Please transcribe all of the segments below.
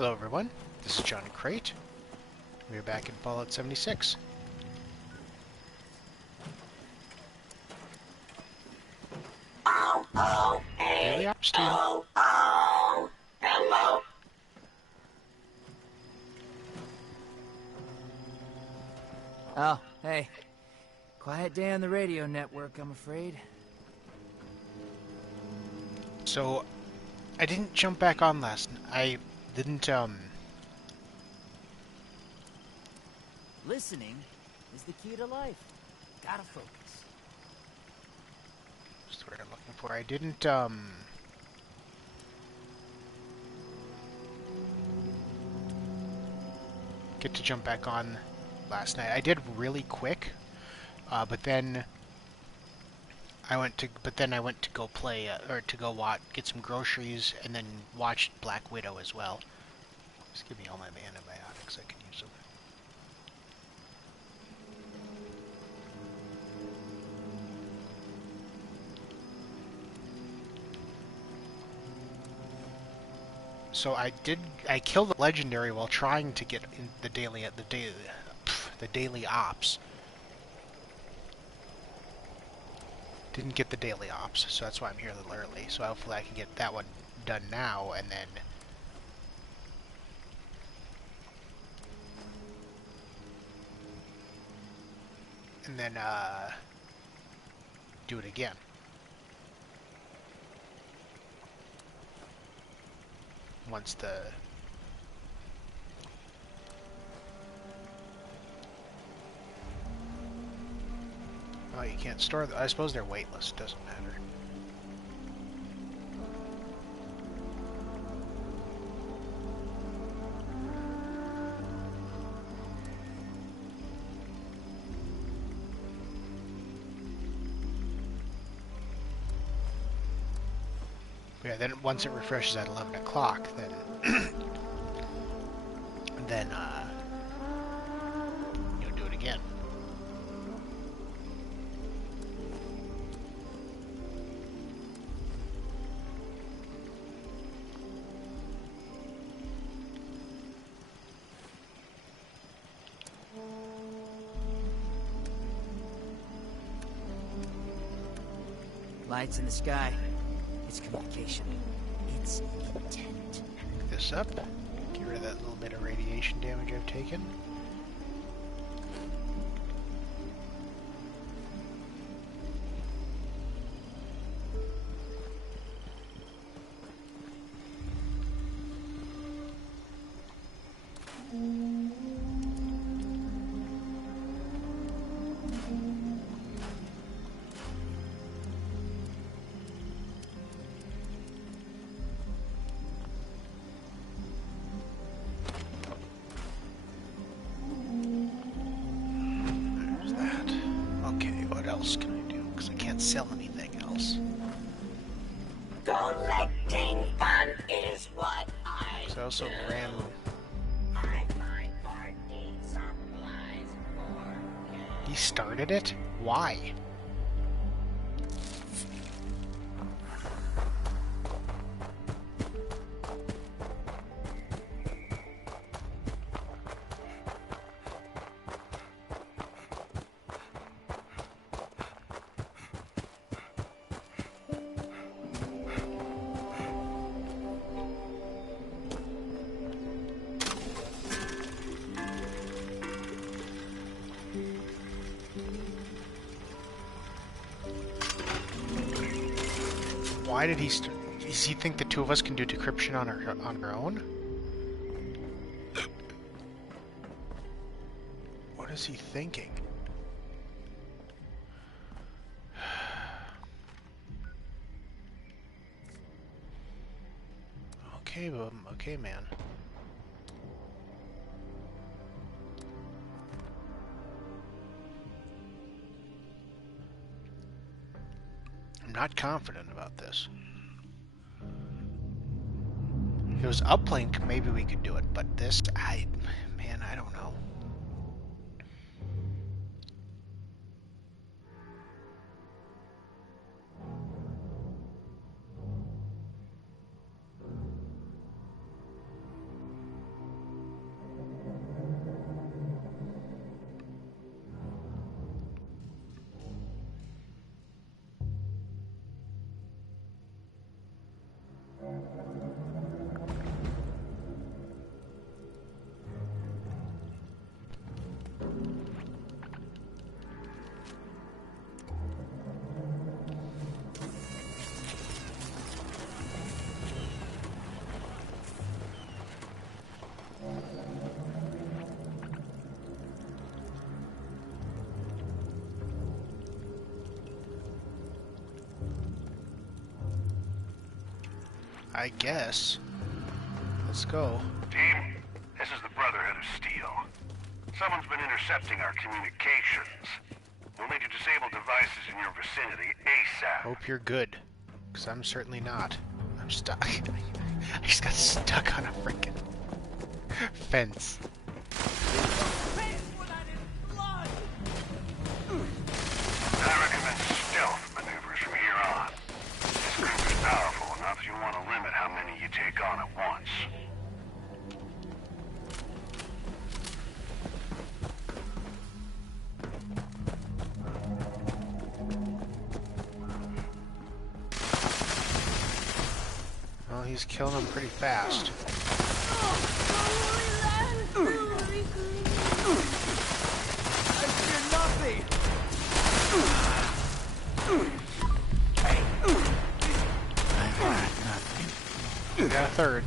Hello everyone, this is John Crate. We're back in Fallout 76. Daily Ops team. Hello. Oh, hey. Quiet day on the radio network, I'm afraid. So, I didn't jump back on last night. I didn't, Listening is the key to life. Gotta focus. That's what I'm looking for. I didn't, get to jump back on last night. I did really quick, but then I went to go play, or to go get some groceries, and then watched Black Widow as well. Just give me all my antibiotics, I can use them. So I killed the legendary while trying to get in the daily ops. Didn't get the daily ops, so that's why I'm here a little early. So hopefully I can get that one done now, and then do it again. Once the oh, you can't store them. I suppose they're weightless. Doesn't matter. Yeah, then once it refreshes at 11 o'clock, then you'll do it again. Lights in the sky. It's communication. It's intent. Pick this up. Get rid of that little bit of radiation damage I've taken. Else can I do? Because I can't sell anything else. Collecting fun is what I So I also ran. I find party supplies for He started it? Why? Why did he start? Does he think the two of us can do decryption on our own? What is he thinking? Okay, man. I'm not confident about this. If it was uplink, maybe we could do it, but this, man, I don't know. I guess. Let's go. Team, this is the Brotherhood of Steel. Someone's been intercepting our communications. We'll need to disable devices in your vicinity ASAP. Hope you're good. Because I'm certainly not. I'm stuck. I just got stuck on a freaking fence. I recommend stealth maneuvers from here on. This group is powerful enough you want to limit how many you take on at once. Well, he's killing them pretty fast. I fear nothing! I've heard nothing. We got a third.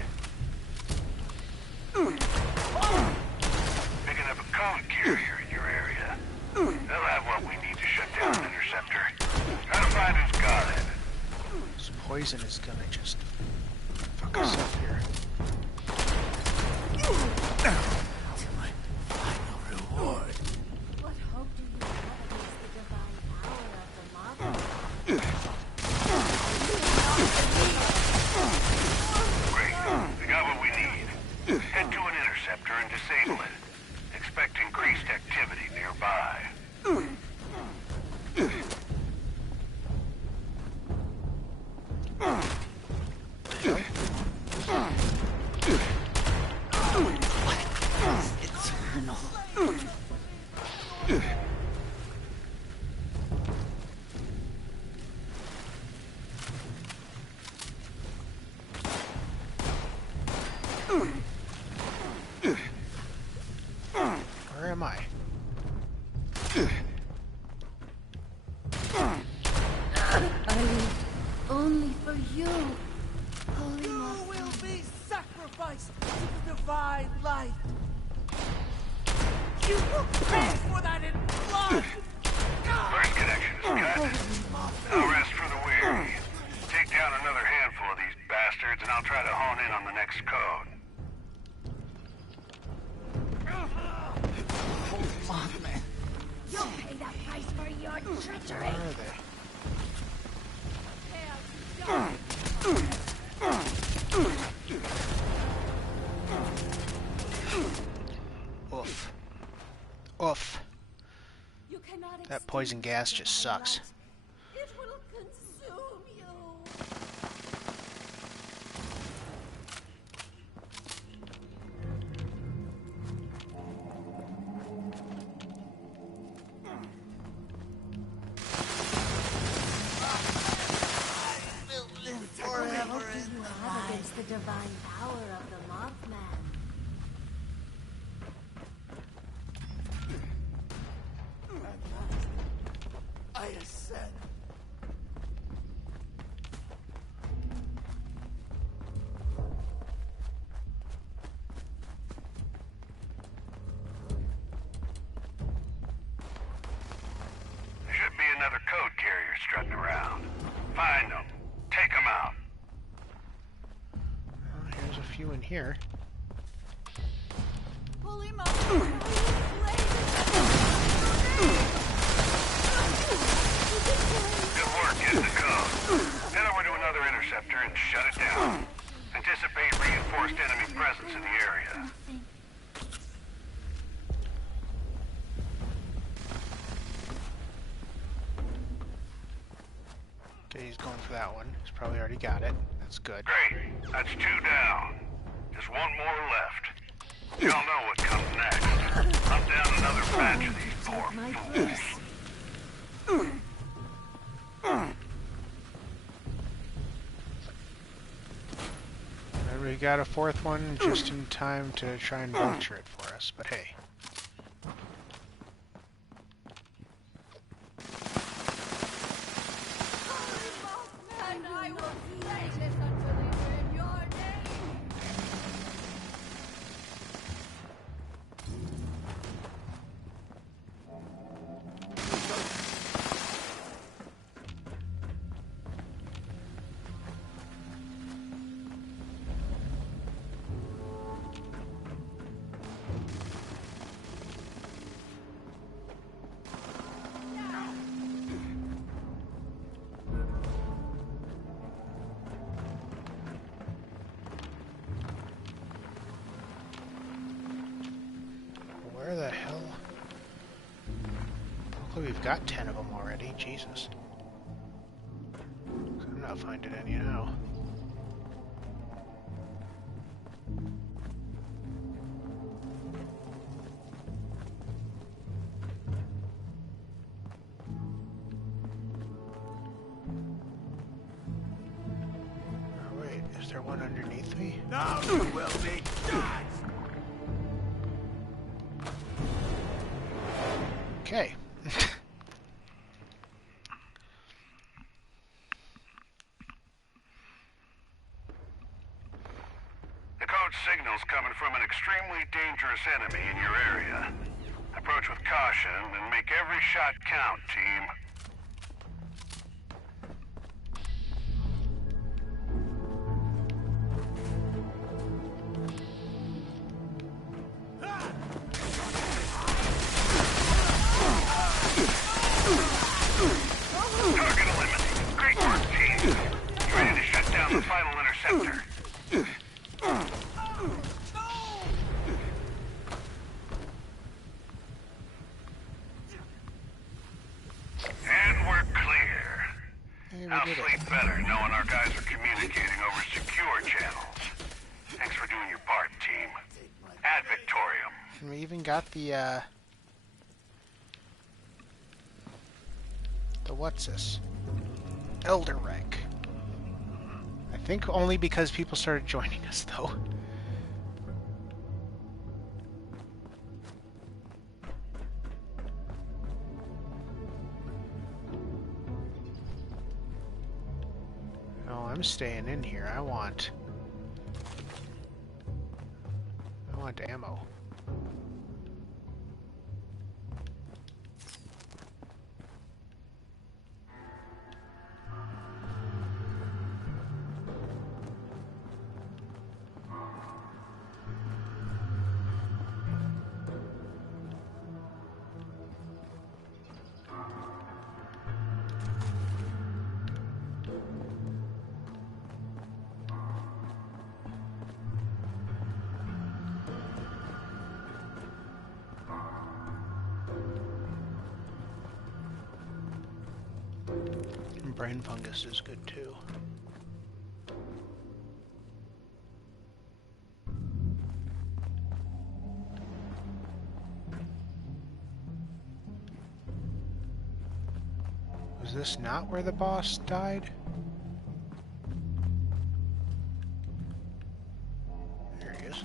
Picking up a code carrier in your area. They'll have what we need to shut down an interceptor. Try to find who's got it. This poison is gonna just fuck us up here. To my final reward. What hope do you have against the divine power of the mother? Great. We got what we need. Head to an interceptor and disable it. Expect increased activity nearby. Eternal. Where am I? I live only for you, Holy You Mother. will be sacrificed to the divine light. You will pay for that in blood. First connection is cut. Now rest for the weary. Take down another handful of these bastards and I'll try to hone in on the next code. Mothman. You'll pay that price for your treachery. Where are they? Oof. Oof. You cannot That poison gas just sucks. It will consume you. What hope do you have against the divine power of the Mothman? I ascend. There should be another code carrier strutting around. Find them. Take them out. Well, here's a few in here. Holy Mother, Good work, get the code. Head over to another interceptor and shut it down. Anticipate reinforced enemy presence in the area. Okay, he's going for that one. He's probably already got it. That's good. Great. That's 2 down. Just one more left. Y'all know what comes next. Hunt down another batch of these poor my fools. place. And we got a fourth one just in time to try and vulture it for us, but hey. And I will slay this unbeliever in your name. Where the hell? Luckily we've got 10 of them already. Jesus. I'm not finding any now. Oh wait, is there one underneath me? Now you will be done! Okay. The code signal's coming from an extremely dangerous enemy in your area. Approach with caution and make every shot count, team. Target eliminated. Great work, team. You ready to shut down the final interceptor? And we're clear. Hey, we I'll did sleep it. better knowing our guys are communicating over secure channels. Thanks for doing your part, team. Ad Victorium. And we even got the what's this? Elder rank. I think only because people started joining us, though. No, I'm staying in here. I want ammo. Brain fungus is good too. Was this not where the boss died? There he is.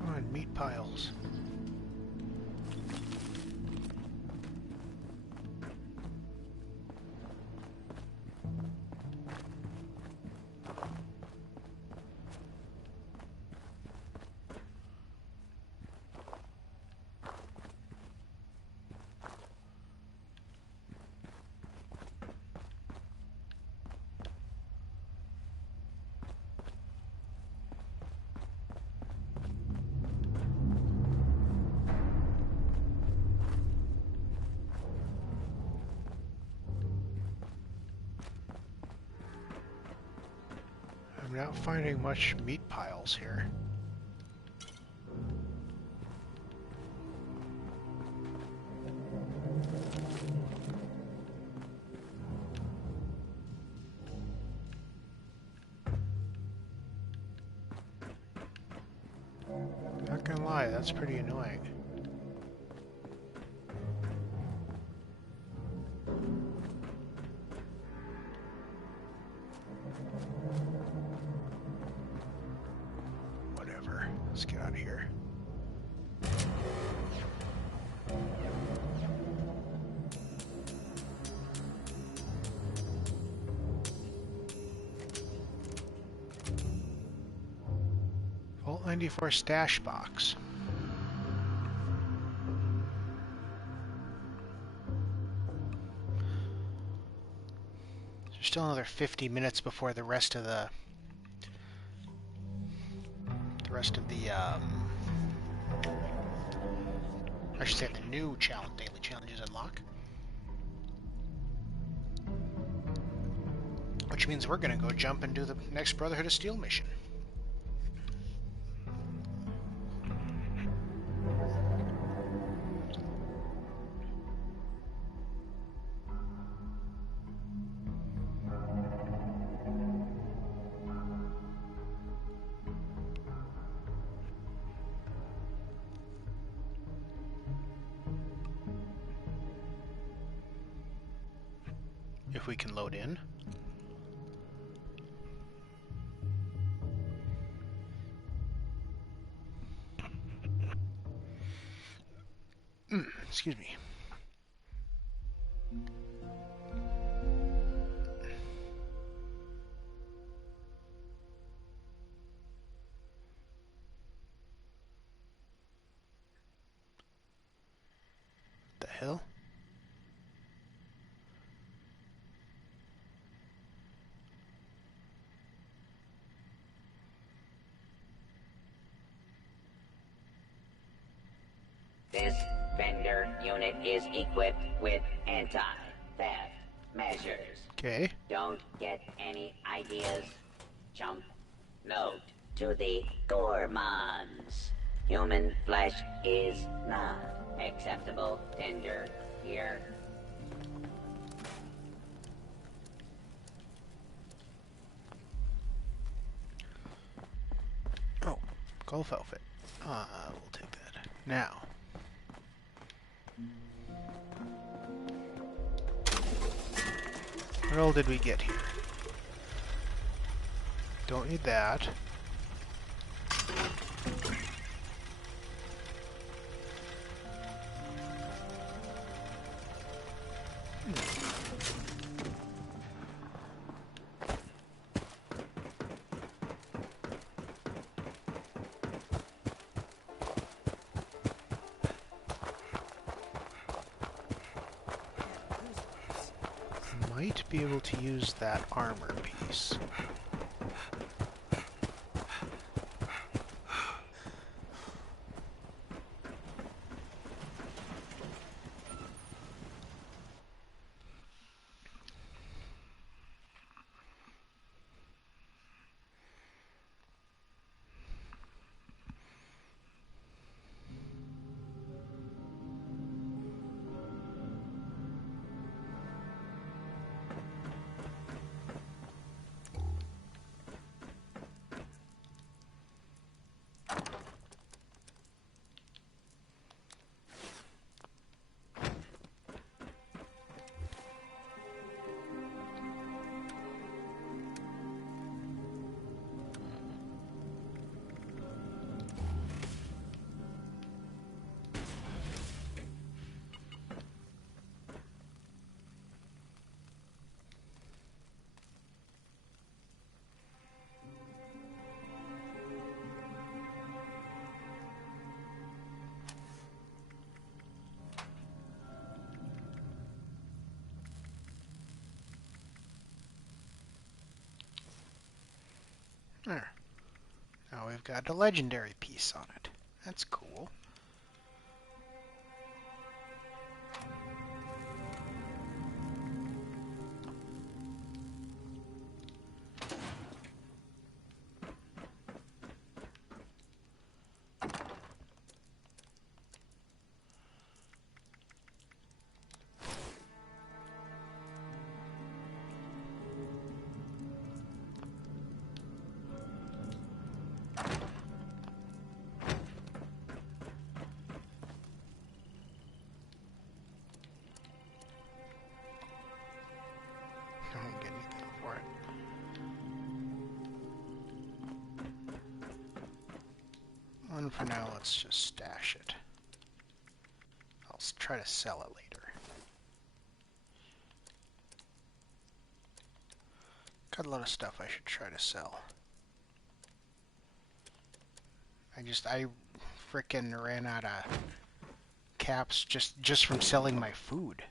Come on, meat piles. I'm not finding much meat piles here. Not gonna lie, that's pretty annoying. Whatever. Let's get out of here. Vault 94 stash box. There's still another 50 minutes before the rest of the I should say the new daily challenges unlock. Which means we're gonna go jump and do the next Brotherhood of Steel mission. If we can load in. Excuse me. The hell? This vendor unit is equipped with anti-theft measures. Okay. Don't get any ideas? Jump. Note to the gourmands. Human flesh is not acceptable tender here. Oh, golf outfit. We'll take that. Now. What all did we get here? Don't need that. Might be able to use that armor piece. There. Now we've got a legendary piece on it. That's cool. I don't get anything for it. And for now, let's just stash it. I'll try to sell it later. Got a lot of stuff I should try to sell. I frickin' ran out of caps just from selling my food.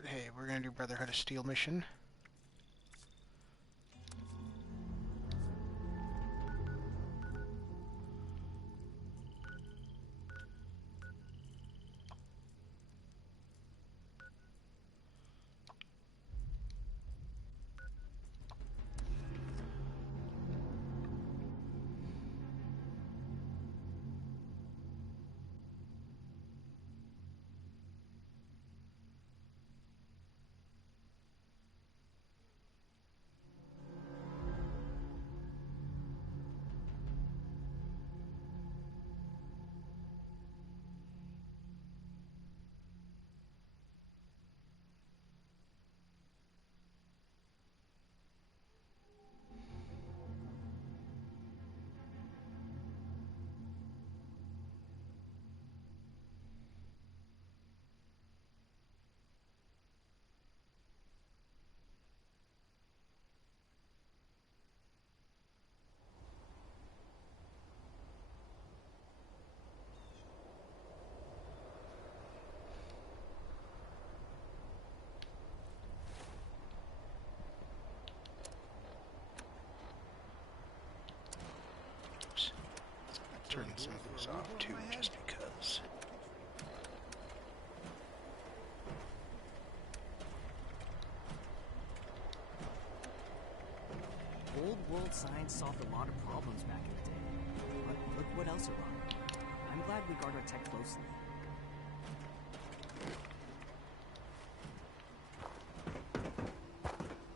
But hey, we're gonna do Brotherhood of Steel mission. Oops. Turn some of these off too, just because. Old world science solved a lot of problems back in the day. But look what else arrived. I'm glad we guard our tech closely.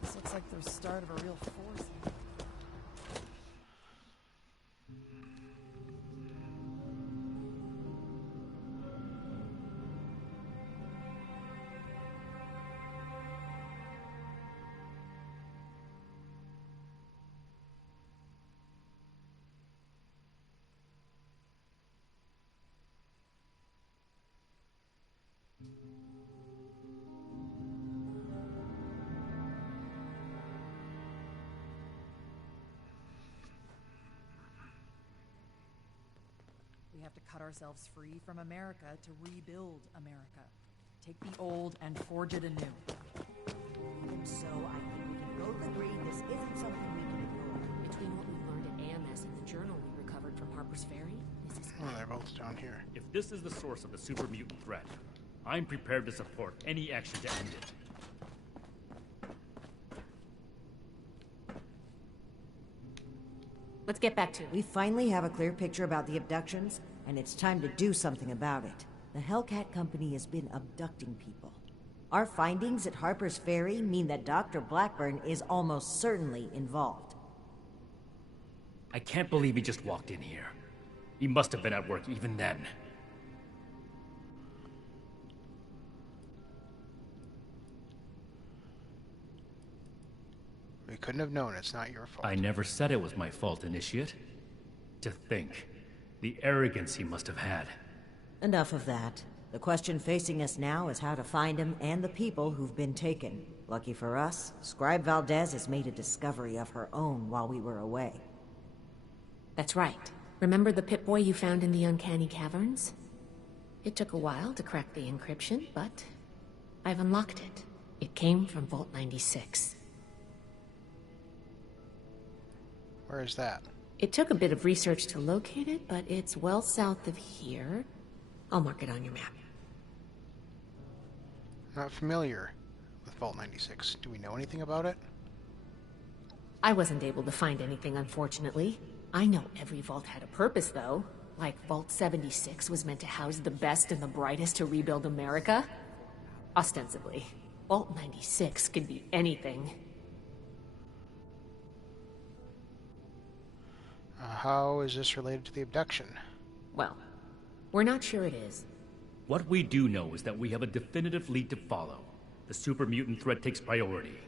This looks like the start of a real force. We have to cut ourselves free from America to rebuild America. Take the old and forge it anew. Even so, I think we can both agree this isn't something we can ignore. Between what we learned at AMS and the journal we recovered from Harper's Ferry, this is... Oh, they're both down here. If this is the source of the super mutant threat, I'm prepared to support any action to end it. Let's get back to it. We finally have a clear picture about the abductions, and it's time to do something about it. The Hellcat Company has been abducting people. Our findings at Harper's Ferry mean that Dr. Blackburn is almost certainly involved. I can't believe he just walked in here. He must have been at work even then. We couldn't have known. It's not your fault. I never said it was my fault, Initiate. To think, the arrogance he must have had. Enough of that. The question facing us now is how to find him and the people who've been taken. Lucky for us, Scribe Valdez has made a discovery of her own while we were away. That's right. Remember the Pip-Boy you found in the Uncanny Caverns? It took a while to crack the encryption, but I've unlocked it. It came from Vault 96. Where is that? It took a bit of research to locate it, but it's well south of here. I'll mark it on your map. Not familiar with Vault 96. Do we know anything about it? I wasn't able to find anything, unfortunately. I know every vault had a purpose, though. Like Vault 76 was meant to house the best and the brightest to rebuild America. Ostensibly. Vault 96 could be anything. How is this related to the abduction? Well, we're not sure it is. What we do know is that we have a definitive lead to follow. The super mutant threat takes priority.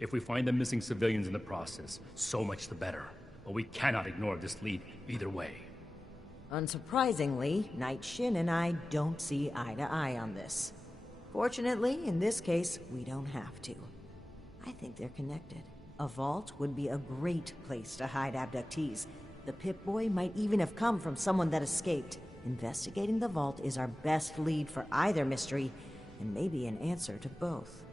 If we find the missing civilians in the process, so much the better. But we cannot ignore this lead either way. Unsurprisingly, Knight Shin and I don't see eye to eye on this. Fortunately, in this case, we don't have to. I think they're connected. A vault would be a great place to hide abductees. The Pip-Boy might even have come from someone that escaped. Investigating the vault is our best lead for either mystery, and maybe an answer to both.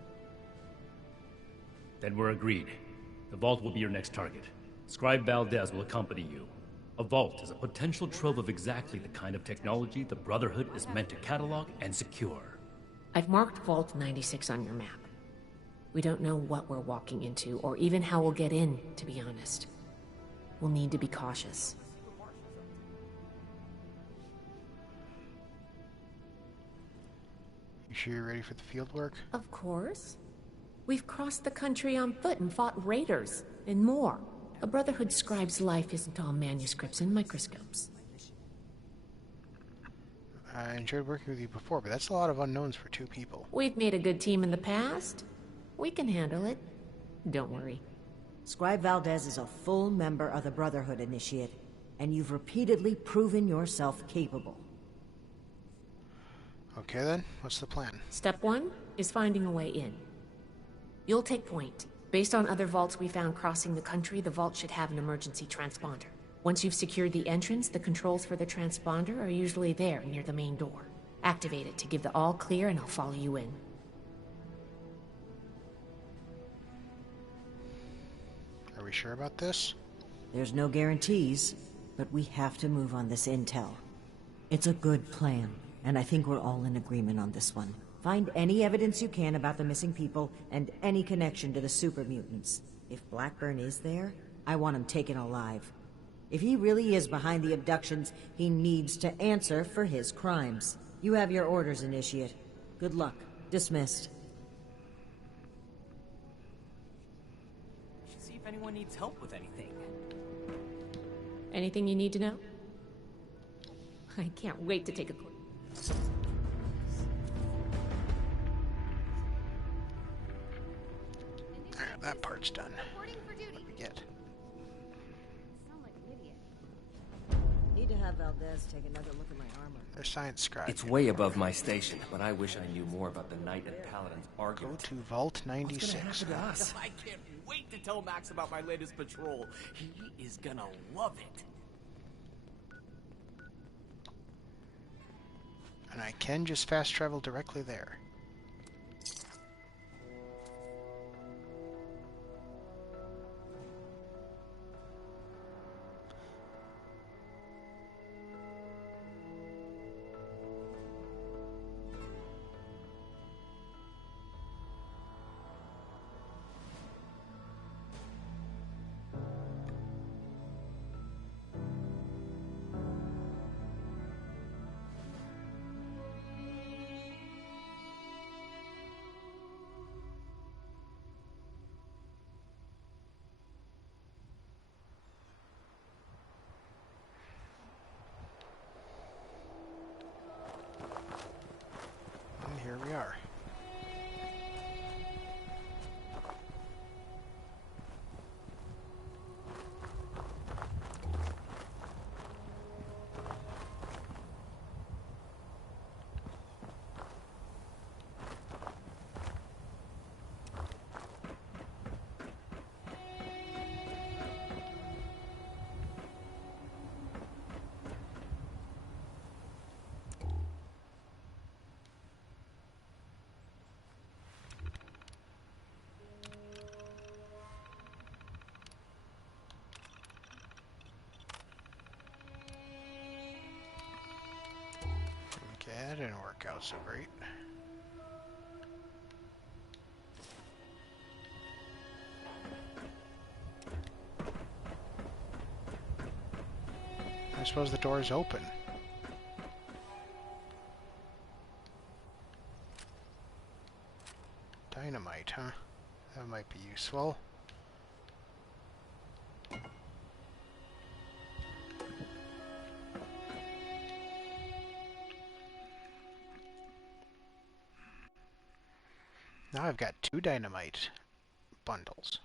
Then we're agreed. The vault will be your next target. Scribe Valdez will accompany you. A vault is a potential trove of exactly the kind of technology the Brotherhood is meant to catalog and secure. I've marked Vault 96 on your map. We don't know what we're walking into, or even how we'll get in, to be honest. We'll need to be cautious. You sure you're ready for the field work? Of course. We've crossed the country on foot and fought raiders, and more. A Brotherhood scribe's life isn't all manuscripts and microscopes. I enjoyed working with you before, but that's a lot of unknowns for 2 people. We've made a good team in the past. We can handle it. Don't worry. Scribe Valdez is a full member of the Brotherhood, Initiate, and you've repeatedly proven yourself capable. Okay then, what's the plan? Step 1 is finding a way in. You'll take point. Based on other vaults we found crossing the country, the vault should have an emergency transponder. Once you've secured the entrance, the controls for the transponder are usually there near the main door. Activate it to give the all clear and I'll follow you in. Are we sure about this? There's no guarantees, but we have to move on this intel. It's a good plan, and I think we're all in agreement on this one. Find any evidence you can about the missing people and any connection to the super mutants. If Blackburn is there, I want him taken alive. If he really is behind the abductions, he needs to answer for his crimes. You have your orders, Initiate. Good luck. Dismissed. Should see if anyone needs help with anything. Anything you need to know? I can't wait to take a quick... Alright, that part's done. What do we get? Need to have Valdez take another look at my armor. There's science scribe. It's way above my station, but I wish I knew more about the Knight and Paladin's Go argument. to Vault What's gonna 96. happen to us? I can't wait to tell Max about my latest patrol. He is gonna love it. And I can just fast travel directly there. And here we are. Okay, that didn't work out so great. I suppose the door is open. Dynamite, huh? That might be useful. Now I've got 2 dynamite bundles.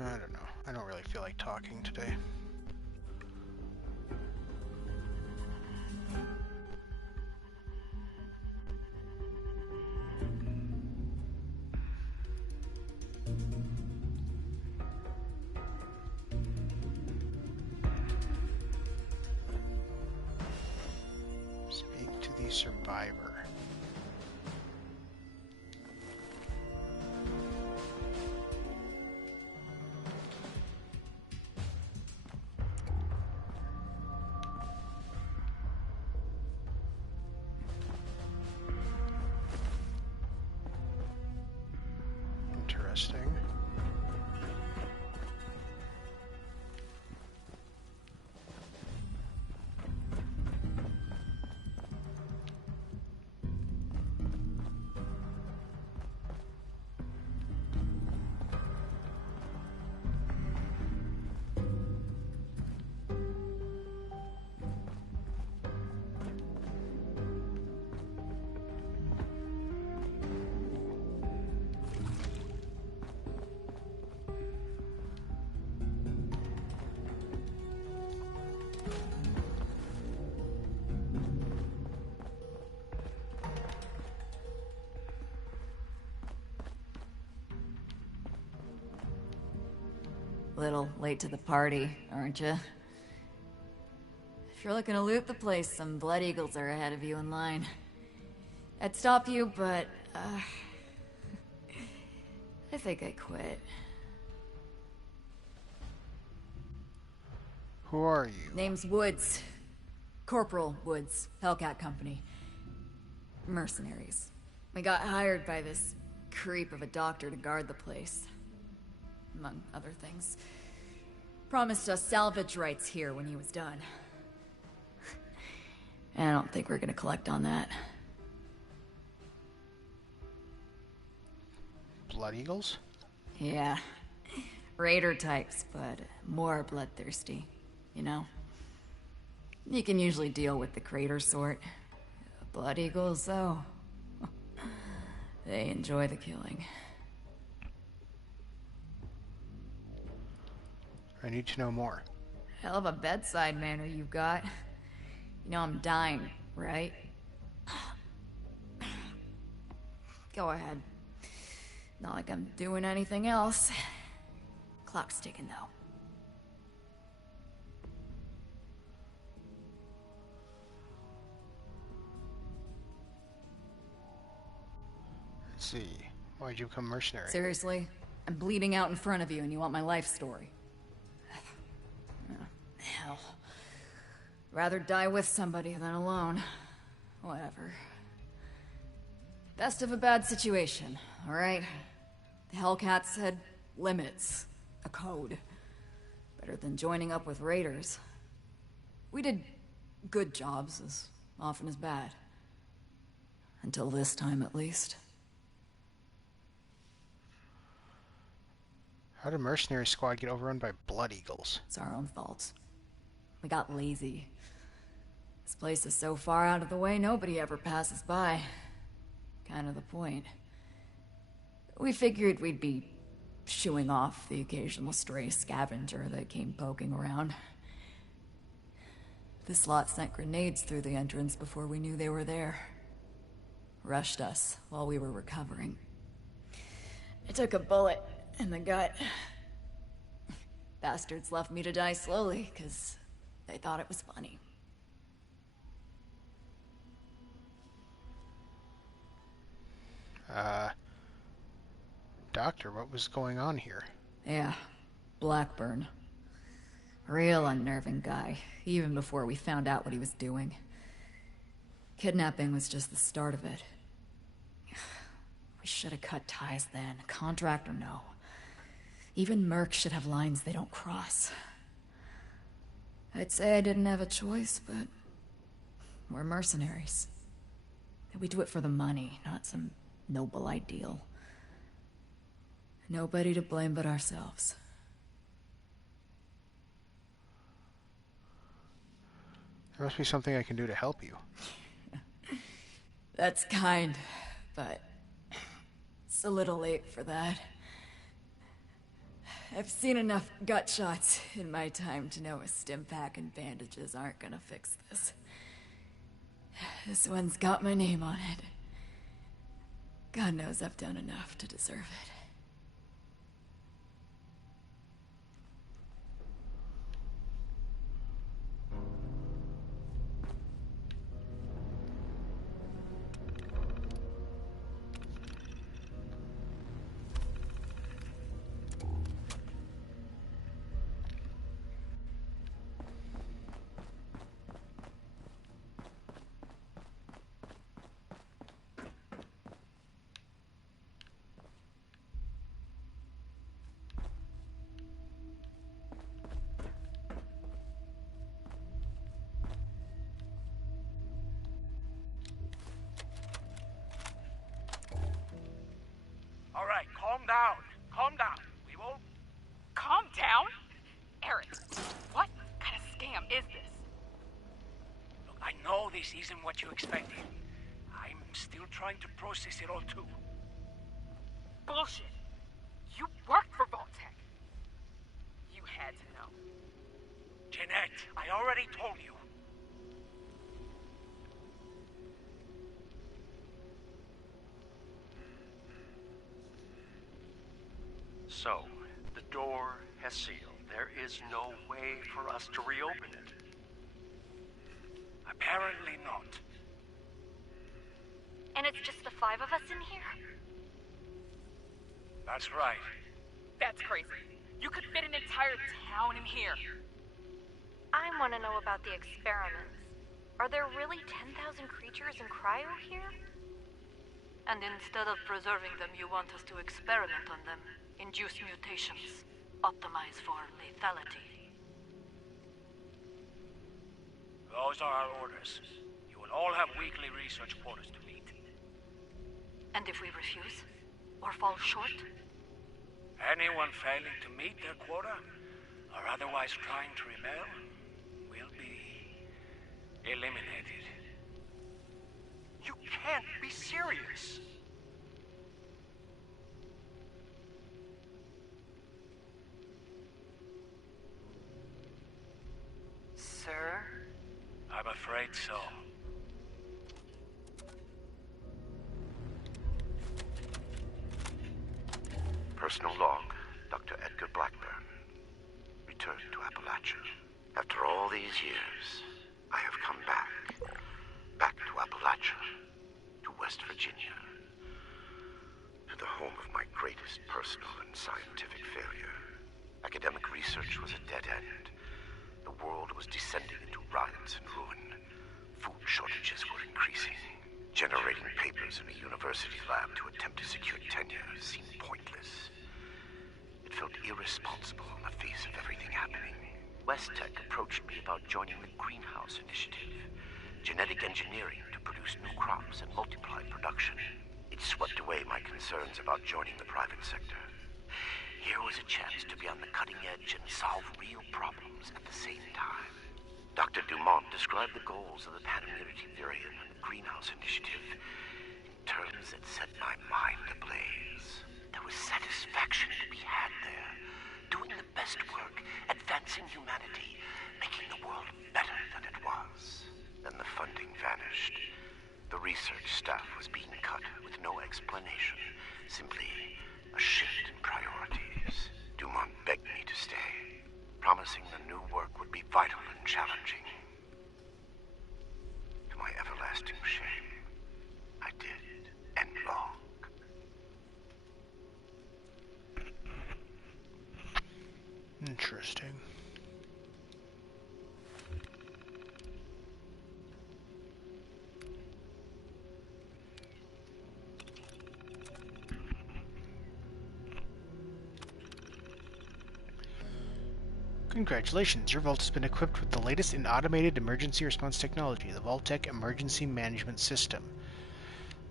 I don't know. I don't really feel like talking today. Speak to the survivor. Interesting. Little late to the party, aren't you? If you're looking to loot the place, some Blood Eagles are ahead of you in line. I'd stop you, but, I think I quit. Who are you? Name's Woods. Corporal Woods, Hellcat Company. Mercenaries. We got hired by this creep of a doctor to guard the place. Among other things. Promised us salvage rights here when he was done. I don't think we're gonna collect on that. Blood Eagles? Yeah. Raider types, but more bloodthirsty, you know? You can usually deal with the crater sort. Blood Eagles, though. They enjoy the killing. I need to know more. Hell of a bedside manner you've got. You know I'm dying, right? Go ahead. Not like I'm doing anything else. Clock's ticking, though. Let's see. Why'd you become mercenary? Seriously? I'm bleeding out in front of you and you want my life story. Hell. Rather die with somebody than alone. Whatever. Best of a bad situation, alright? The Hellcats had limits. A code. Better than joining up with raiders. We did good jobs as often as bad. Until this time, at least. How did Mercenary Squad get overrun by Blood Eagles? It's our own fault. We got lazy. This place is so far out of the way, nobody ever passes by. Kind of the point. We figured we'd be shooing off the occasional stray scavenger that came poking around. This lot sent grenades through the entrance before we knew they were there. Rushed us while we were recovering. I took a bullet in the gut. Bastards left me to die slowly, because they thought it was funny. Doctor, what was going on here? Yeah, Blackburn. Real unnerving guy, even before we found out what he was doing. Kidnapping was just the start of it. We should have cut ties then, contract or no. Even mercs should have lines they don't cross. I'd say I didn't have a choice, but we're mercenaries. We do it for the money, not some noble ideal. Nobody to blame but ourselves. There must be something I can do to help you. That's kind, but it's a little late for that. I've seen enough gut shots in my time to know a stim pack and bandages aren't gonna fix this. This one's got my name on it. God knows I've done enough to deserve it. All right, calm down. Calm down. We won't... Calm down? Eric, what kind of scam is this? Look, I know this isn't what you expected. I'm still trying to process it all, too. Bullshit. You worked for Vault-Tec. You had to know. Jeanette, I already told you. So, the door has sealed. There is no way for us to reopen it. Apparently not. And it's just the 5 of us in here? That's right. That's crazy. You could fit an entire town in here. I want to know about the experiments. Are there really 10,000 creatures in cryo here? And instead of preserving them, you want us to experiment on them, induce mutations, optimize for lethality. Those are our orders. You will all have weekly research quotas to meet. And if we refuse? Or fall short? Anyone failing to meet their quota, or otherwise trying to rebel, will be eliminated. You can't be serious. Sir? I'm afraid so. Personal log, Dr. Edgar Blackburn. Returned to Appalachia. After all these years, I have come back. Back to Appalachia. To West Virginia. To the home of my greatest personal and scientific failure. Academic research was a dead end. The world was descending into riots and ruin. Food shortages were increasing. Generating papers in a university lab to attempt to secure tenure seemed pointless. It felt irresponsible on the face of everything happening. West-Tech approached me about joining the Greenhouse Initiative, genetic engineering to produce new crops and multiply production. It swept away my concerns about joining the private sector. Here was a chance to be on the cutting edge and solve real problems at the same time. Dr. Dumont described the goals of the Pan-Immunity Variant and the Greenhouse Initiative in terms that set my mind ablaze. There was satisfaction to be had there, doing the best work, advancing humanity, making the world better than it was. Then the funding vanished. The research staff was being cut with no explanation, simply a shift in priorities. Dumont begged me to stay, promising the new work would be vital and challenging. To my everlasting shame, I did end long. Interesting. Congratulations, your vault has been equipped with the latest in automated emergency response technology, the Vault-Tec Emergency Management System.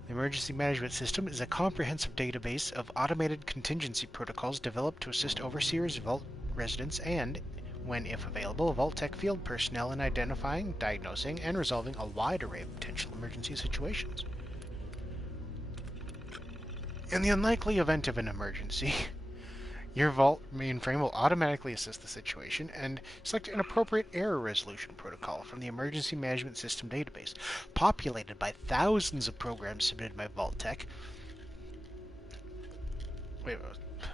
The Emergency Management System is a comprehensive database of automated contingency protocols developed to assist overseers, Vault residents, and, when if available, Vault-Tec field personnel in identifying, diagnosing, and resolving a wide array of potential emergency situations. In the unlikely event of an emergency, Your Vault mainframe will automatically assess the situation and select an appropriate error resolution protocol from the Emergency Management System database, populated by thousands of programs submitted by Vault-Tec.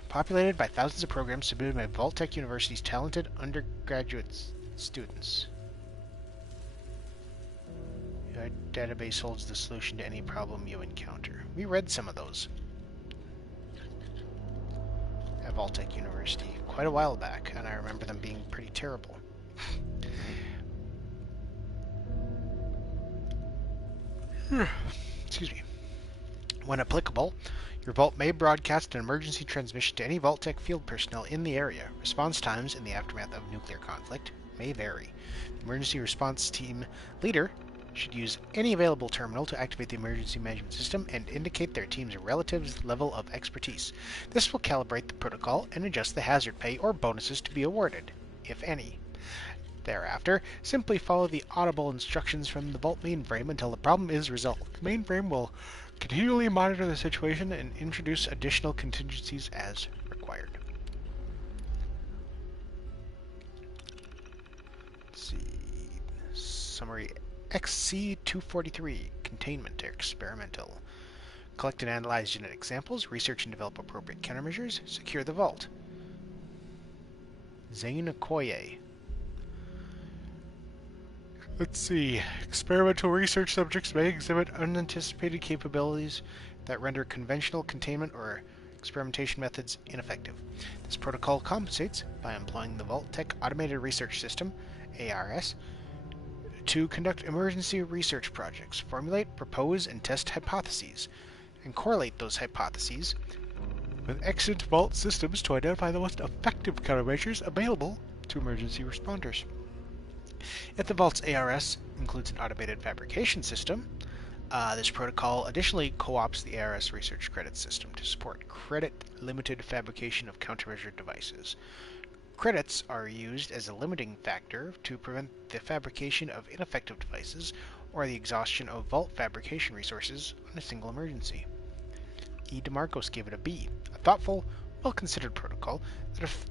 Populated by thousands of programs submitted by Vault-Tec University's talented undergraduate students. Your database holds the solution to any problem you encounter. We read some of those at Vault-Tec University quite a while back, and I remember them being pretty terrible. Excuse me. When applicable, your Vault may broadcast an emergency transmission to any Vault-Tec field personnel in the area. Response times in the aftermath of nuclear conflict may vary. The emergency response team leader should use any available terminal to activate the emergency management system and indicate their team's relative level of expertise. This will calibrate the protocol and adjust the hazard pay or bonuses to be awarded, if any. Thereafter, simply follow the audible instructions from the Vault mainframe until the problem is resolved. The mainframe will continually monitor the situation and introduce additional contingencies as required. Let's see. Summary XC-243, Containment Experimental. Collect and analyze genetic samples, research and develop appropriate countermeasures, secure the vault. Zane Okoye. Let's see. Experimental research subjects may exhibit unanticipated capabilities that render conventional containment or experimentation methods ineffective. This protocol compensates by employing the Vault-Tec Automated Research System, ARS, to conduct emergency research projects, formulate, propose, and test hypotheses, and correlate those hypotheses with extant Vault systems to identify the most effective countermeasures available to emergency responders. If the Vault's ARS includes an automated fabrication system, this protocol additionally co-ops the ARS research credit system to support credit-limited fabrication of countermeasure devices. Credits are used as a limiting factor to prevent the fabrication of ineffective devices or the exhaustion of Vault fabrication resources on a single emergency. E. DeMarcos gave it a B, a thoughtful, well-considered protocol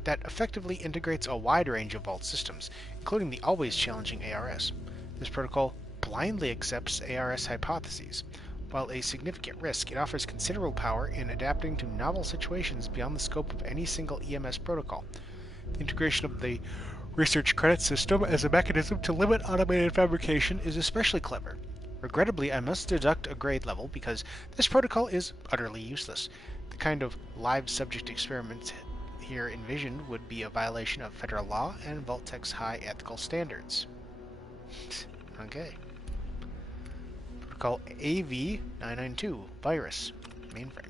that effectively integrates a wide range of Vault systems, including the always challenging ARS. This protocol blindly accepts ARS hypotheses. While a significant risk, it offers considerable power in adapting to novel situations beyond the scope of any single EMS protocol. The integration of the research credit system as a mechanism to limit automated fabrication is especially clever. Regrettably, I must deduct a grade level because this protocol is utterly useless. The kind of live subject experiment here envisioned would be a violation of federal law and Vault-Tec's high ethical standards. Okay. Protocol AV-992, virus, mainframe.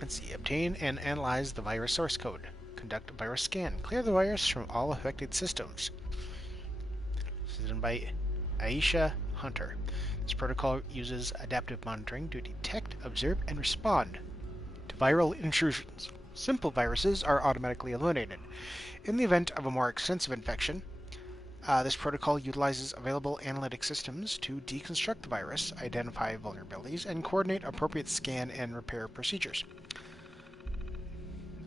Let's see. Obtain and analyze the virus source code. Conduct a virus scan. Clear the virus from all affected systems. This is done by Aisha Hunter. This protocol uses adaptive monitoring to detect, observe, and respond to viral intrusions. Simple viruses are automatically eliminated. In the event of a more extensive infection, this protocol utilizes available analytic systems to deconstruct the virus, identify vulnerabilities, and coordinate appropriate scan and repair procedures.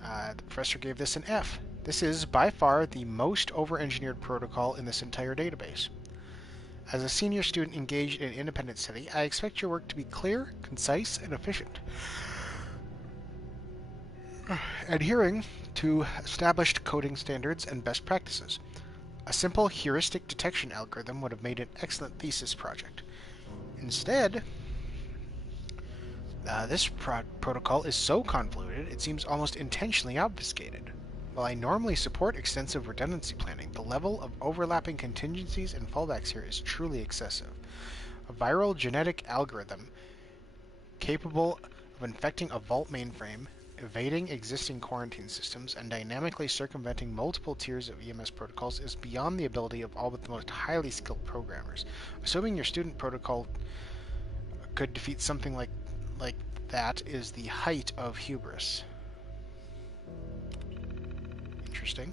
The professor gave this an F. This is by far the most over-engineered protocol in this entire database. As a senior student engaged in independent study, I expect your work to be clear, concise, and efficient, adhering to established coding standards and best practices. A simple heuristic detection algorithm would have made an excellent thesis project. Instead, this protocol is so convoluted it seems almost intentionally obfuscated. While I normally support extensive redundancy planning, the level of overlapping contingencies and fallbacks here is truly excessive. A viral genetic algorithm capable of infecting a Vault mainframe, evading existing quarantine systems, and dynamically circumventing multiple tiers of EMS protocols is beyond the ability of all but the most highly skilled programmers. Assuming your student protocol could defeat something like that is the height of hubris. Interesting.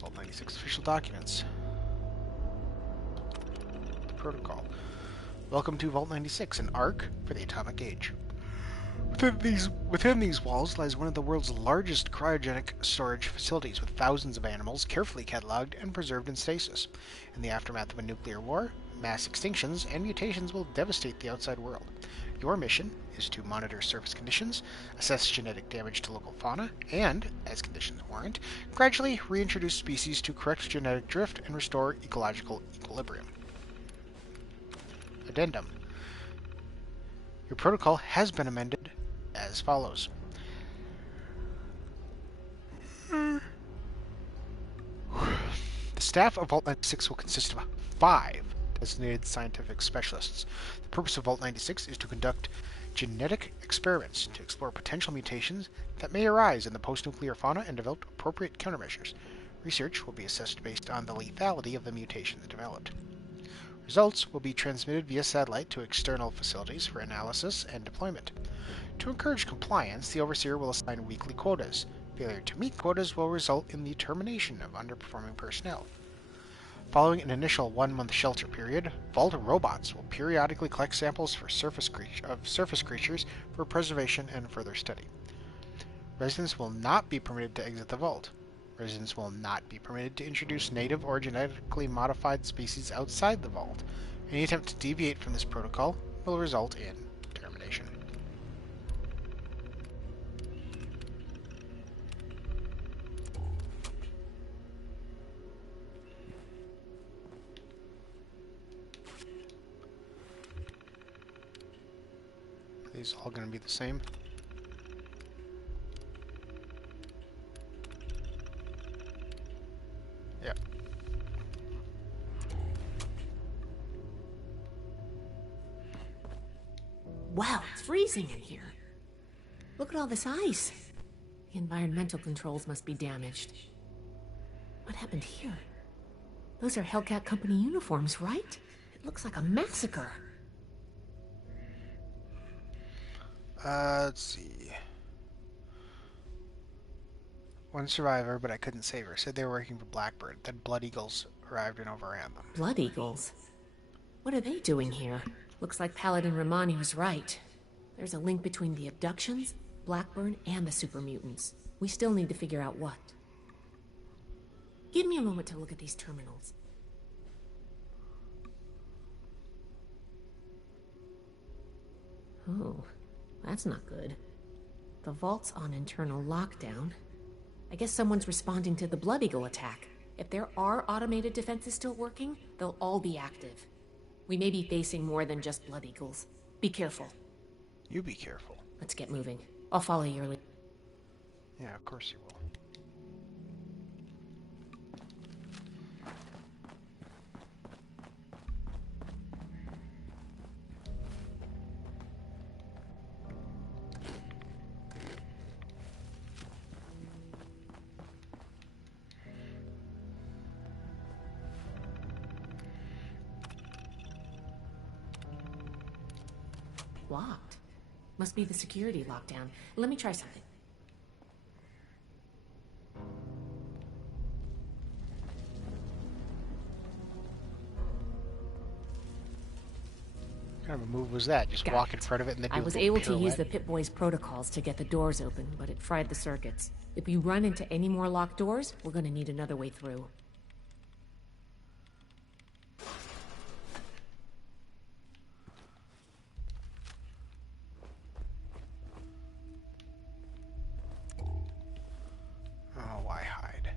Vault 96 official documents. The protocol. Welcome to Vault 96, an ark for the atomic age. Within these walls lies one of the world's largest cryogenic storage facilities, with thousands of animals carefully cataloged and preserved in stasis. In the aftermath of a nuclear war, mass extinctions and mutations will devastate the outside world. Your mission is to monitor surface conditions, assess genetic damage to local fauna, and, as conditions warrant, gradually reintroduce species to correct genetic drift and restore ecological equilibrium. Addendum. Your protocol has been amended as follows. The staff of Vault 96 will consist of 5 designated scientific specialists. The purpose of Vault 96 is to conduct genetic experiments to explore potential mutations that may arise in the post-nuclear fauna and develop appropriate countermeasures. Research will be assessed based on the lethality of the mutations developed. Results will be transmitted via satellite to external facilities for analysis and deployment. To encourage compliance, the Overseer will assign weekly quotas. Failure to meet quotas will result in the termination of underperforming personnel. Following an initial 1-month shelter period, Vault robots will periodically collect samples of surface creatures for preservation and further study. Residents will not be permitted to exit the Vault. Residents will not be permitted to introduce native or genetically modified species outside the Vault. Any attempt to deviate from this protocol will result in termination. Are these all going to be the same? Yep. Wow, it's freezing in here. Look at all this ice. The environmental controls must be damaged. What happened here? Those are Hellcat Company uniforms, right? It looks like a massacre. Let's see. One survivor, but I couldn't save her, said they were working for Blackbird. Then Blood Eagles arrived and overran them. Blood Eagles? What are they doing here? Looks like Paladin Romani was right. There's a link between the abductions, Blackburn, and the super mutants. We still need to figure out what. Give me a moment to look at these terminals. Oh, that's not good. The vault's on internal lockdown. I guess someone's responding to the Blood Eagle attack. If there are automated defenses still working, they'll all be active. We may be facing more than just Blood Eagles. Be careful. You be careful. Let's get moving. I'll follow your lead. Yeah, of course you will. Locked. Must be the security lockdown. Let me try something. What kind of a move was that? Just walk in front of it and then do I a was little able to use pirouette? the Pip-Boy's protocols to get the doors open, but it fried the circuits. If we run into any more locked doors, we're gonna need another way through. Oh, why hide?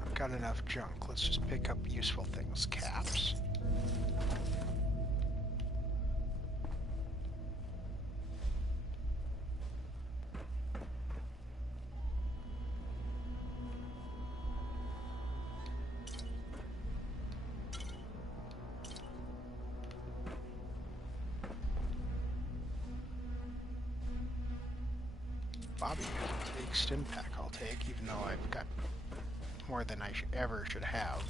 I've got enough junk. Let's just pick up useful things. Caps. Bobby take stim pack I'll take, even though I've got more than I ever should have.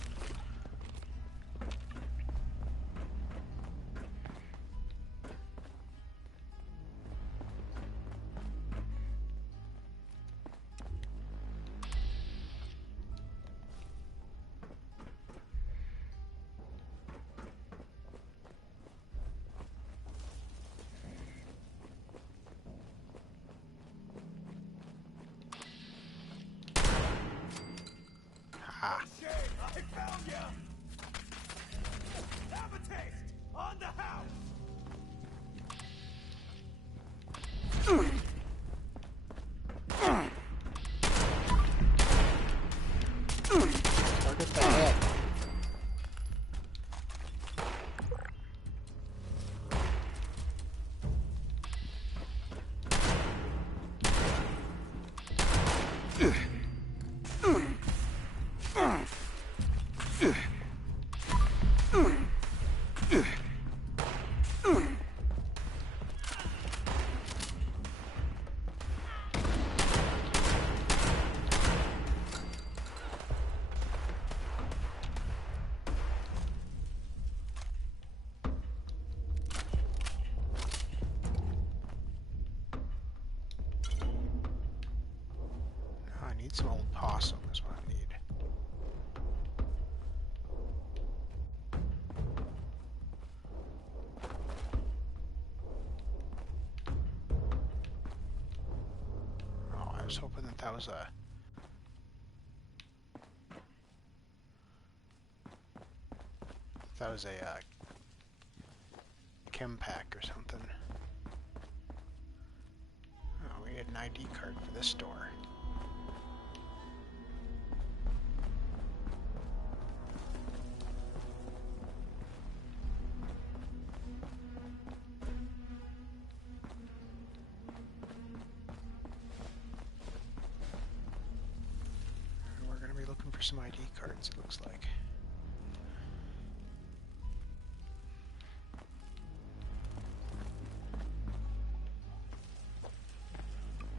Target the head. I need some old possum is what I need. Oh, I was hoping that that was a... That was a chem pack or something. Oh, we had an ID card for this door. We're going to be looking for some ID cards, it looks like.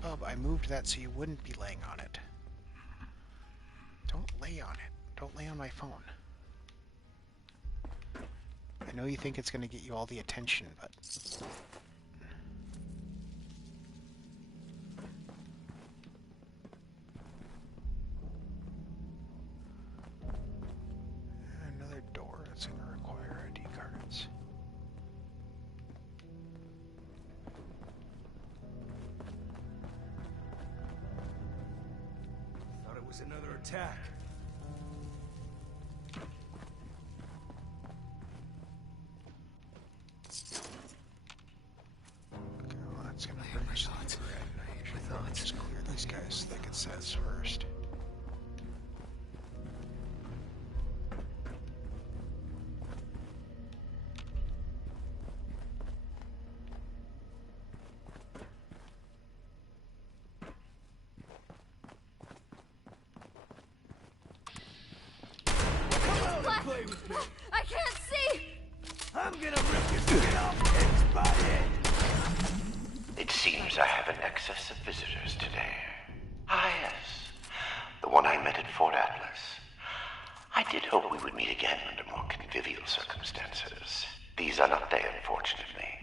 Bub, I moved that so you wouldn't be laying on it. Don't lay on it. Don't lay on my phone. I know you think it's going to get you all the attention, but... Another door that's going to require ID cards. Thought it was another attack. Okay, well, that's going to bring us to the red. I usually probably just clear these guys like it says first. Play with me. I can't see! I'm gonna rip your skin off edge by edge. It seems I have an excess of visitors today. Ah, yes. The one I met at Fort Atlas. I did hope we would meet again under more convivial circumstances. These are not they, unfortunately.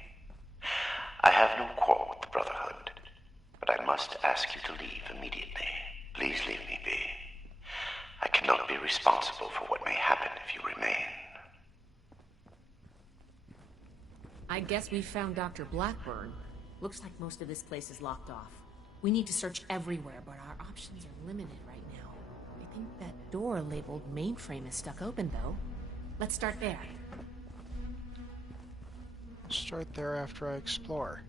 I have no quarrel with the Brotherhood, but I must ask you to leave immediately. Please leave me be. I cannot be responsible for what may happen if you remain. I guess we found Dr. Blackburn. Looks like most of this place is locked off. We need to search everywhere, but our options are limited right now. I think that door labeled mainframe is stuck open, though. Let's start there. Start there after I explore.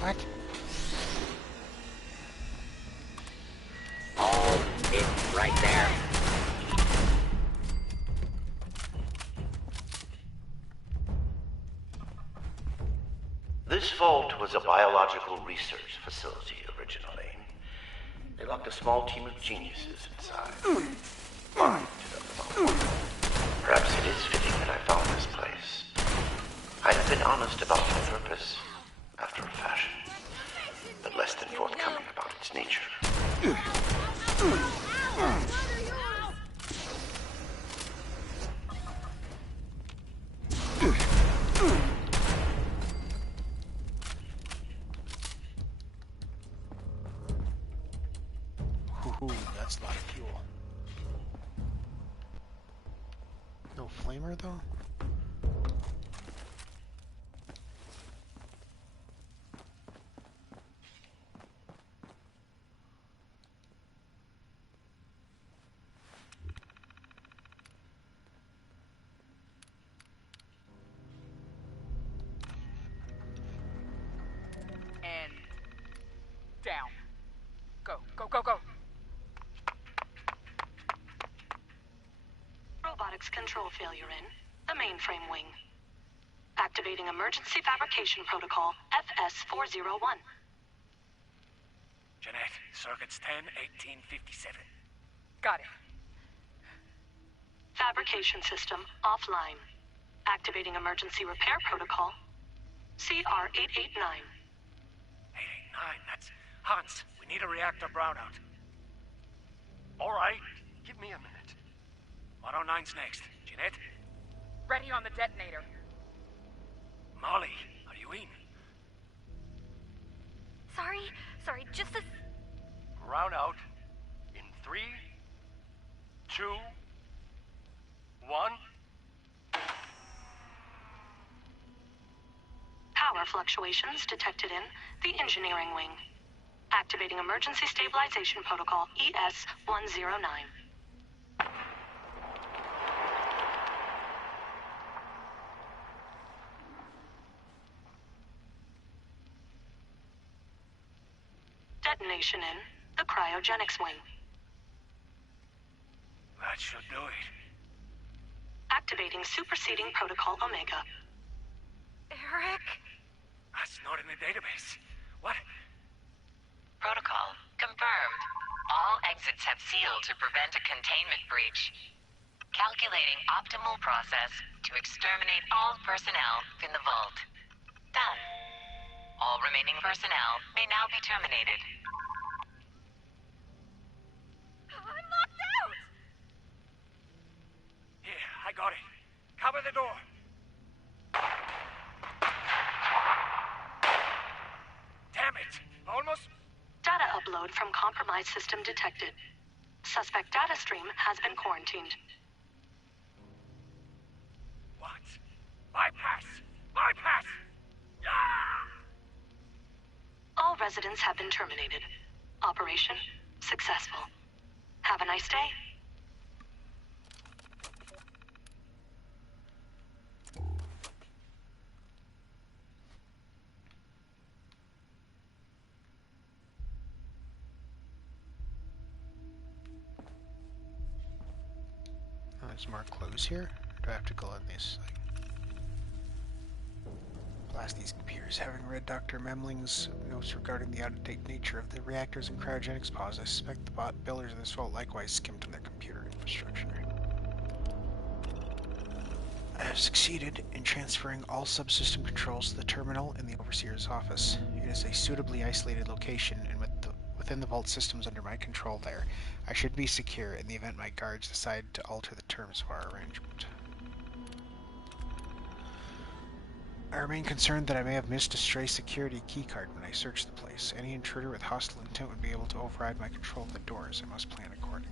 What? Oh, it's right there. This vault was a biological research facility originally. They locked a small team of geniuses inside. Mine to the vault. Perhaps it is fitting that I found this place. I have been honest about my purpose, after a fashion, but less than forthcoming about its nature. Ooh, that's a lot of fuel. No flamer though? And down. Go, go, go, go. Robotics control failure in the mainframe wing. Activating emergency fabrication protocol FS-401. Jeanette, circuits 10, 1857. Got it. Fabrication system offline. Activating emergency repair protocol CR-889. 889, that's Hans. We need a reactor brownout. All right, give me a minute. 109's next. Jeanette? Ready on the detonator. Molly, are you in? Sorry, just a... Round out in 3, 2, 1. Power fluctuations detected in the engineering wing. Activating emergency stabilization protocol ES-109. Detonation in the cryogenics wing. That should do it. Activating superseding protocol Omega. Eric? That's not in the database. What? Protocol confirmed. All exits have sealed to prevent a containment breach. Calculating optimal process to exterminate all personnel in the vault. Done. All remaining personnel may now be terminated. I'm locked out! Here, I got it. Cover the door. Damn it! Almost... Data upload from compromised system detected. Suspect data stream has been quarantined. What? Bypass! Bypass! Ah! All residents have been terminated. Operation successful. Have a nice day. Oh, there's more clues here? Or do I have to go on these? Blast these computers. Having read Dr. Memling's notes regarding the out-of-date nature of the reactors and cryogenics pods, I suspect the builders of this vault likewise skimmed on their computer infrastructure. I have succeeded in transferring all subsystem controls to the terminal in the Overseer's office. It is a suitably isolated location, and within the vault systems under my control there, I should be secure in the event my guards decide to alter the terms of our arrangement. I remain concerned that I may have missed a stray security keycard when I searched the place. Any intruder with hostile intent would be able to override my control of the doors. I must plan accordingly.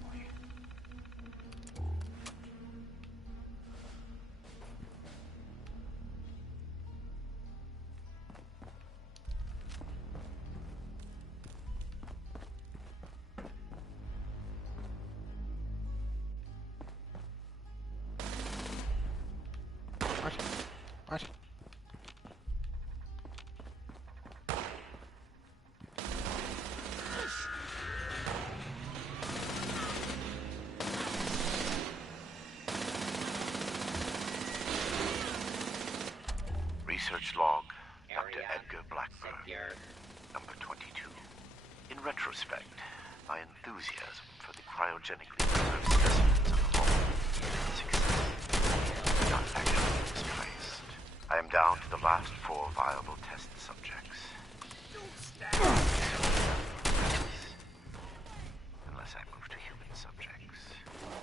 What? Blackburn, number 22. In retrospect, my enthusiasm for the cryogenically preserved specimens of the vault is successful, not actually misplaced. I am down to the last 4 viable test subjects. Unless I move to human subjects.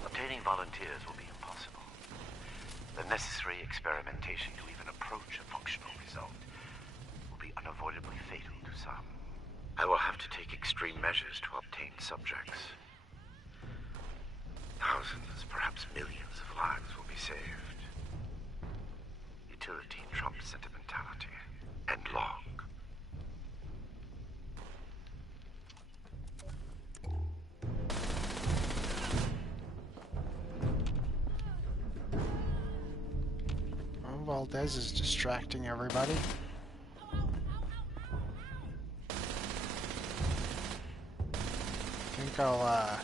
Obtaining volunteers will be impossible. The necessary experimentation to even approach a functional result will be unavoidably fatal to some. I will have to take extreme measures to obtain subjects. Thousands, perhaps millions of lives will be saved. Utility trumps sentimentality. And long. Well, Valdez is distracting everybody. I think I'll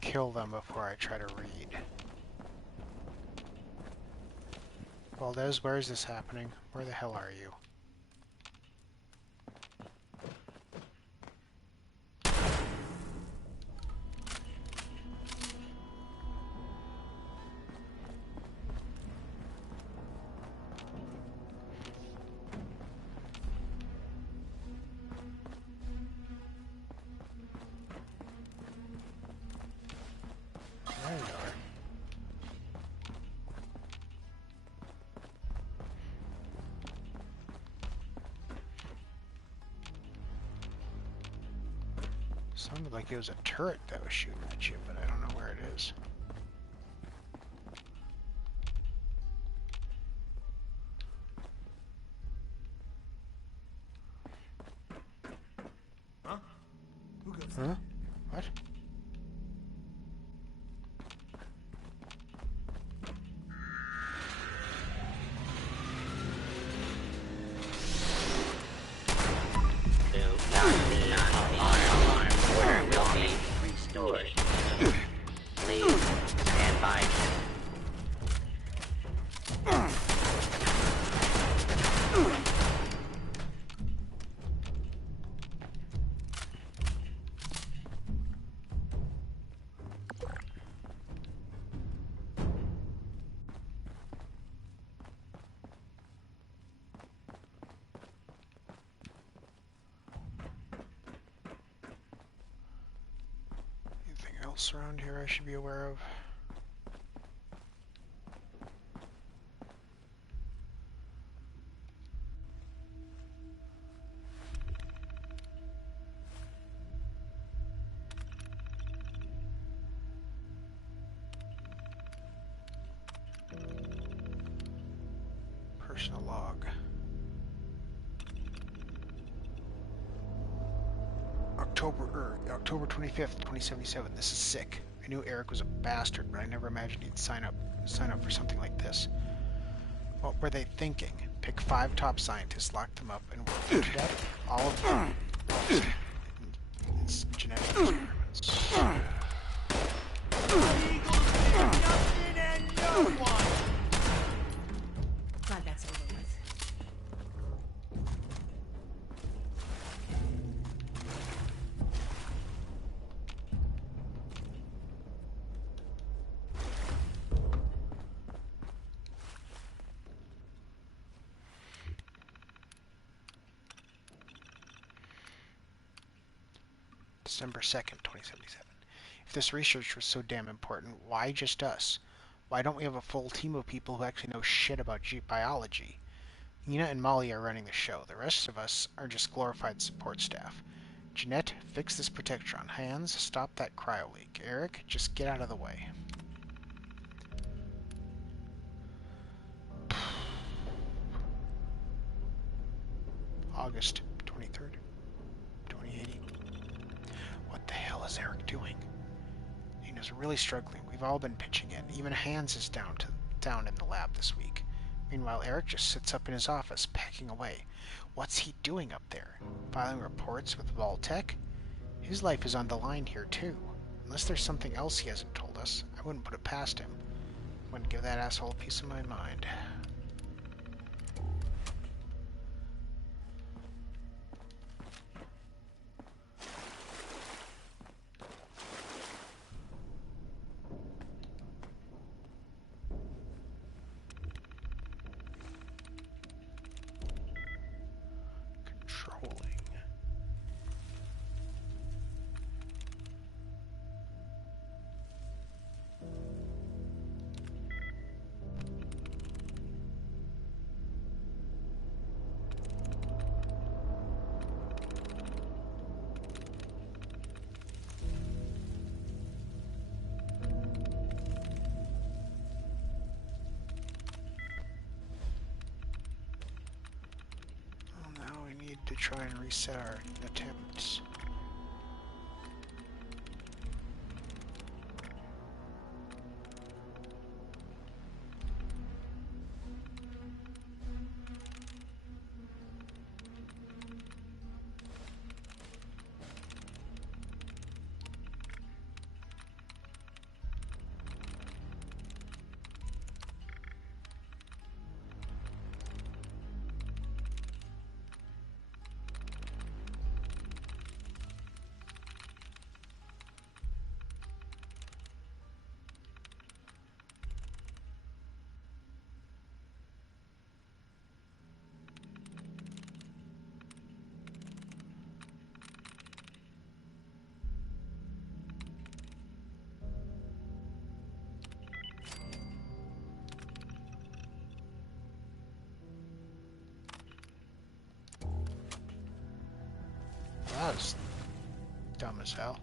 kill them before I try to read. Valdez, where is this happening? Where the hell are you? There you are. Sounded like it was a turret that was shooting at you, but I don't know where it is. Huh? Who goes Huh? What? Order will be restored. Please stand by. Anything else around here I should be aware of? Personal log. October 25th, 2077. This is sick. I knew Eric was a bastard, but I never imagined he'd sign up for something like this. What were they thinking? Pick 5 top scientists, lock them up, and work them to death? All of them. It's genetic experiments. Glad that's over with. December 2nd, 2077. If this research was so damn important, why just us? Why don't we have a full team of people who actually know shit about biology? Nina and Molly are running the show. The rest of us are just glorified support staff. Jeanette, fix this protectron. Hans, stop that cryo leak. Eric, just get out of the way. August 23rd, 2080. What the hell is Eric doing? Nina's really struggling. We've all been pitching in. Even Hans is down in the lab this week. Meanwhile, Eric just sits up in his office, packing away. What's he doing up there? Filing reports with Vault-Tec? His life is on the line here, too. Unless there's something else he hasn't told us, I wouldn't put it past him. Wouldn't give that asshole a piece of my mind. Patrolling. To try and reset our attempts. That was dumb as hell.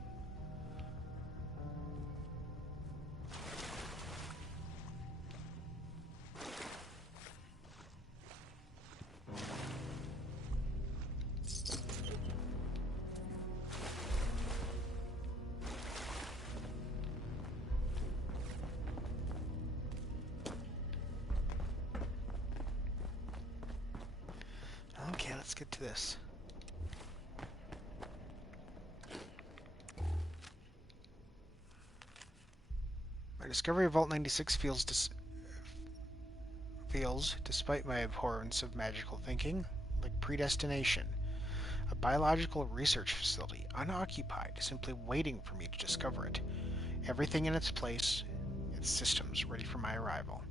Okay, let's get to this. My discovery of Vault 96 feels, despite my abhorrence of magical thinking, like predestination. A biological research facility, unoccupied, simply waiting for me to discover it. Everything in its place, its systems ready for my arrival.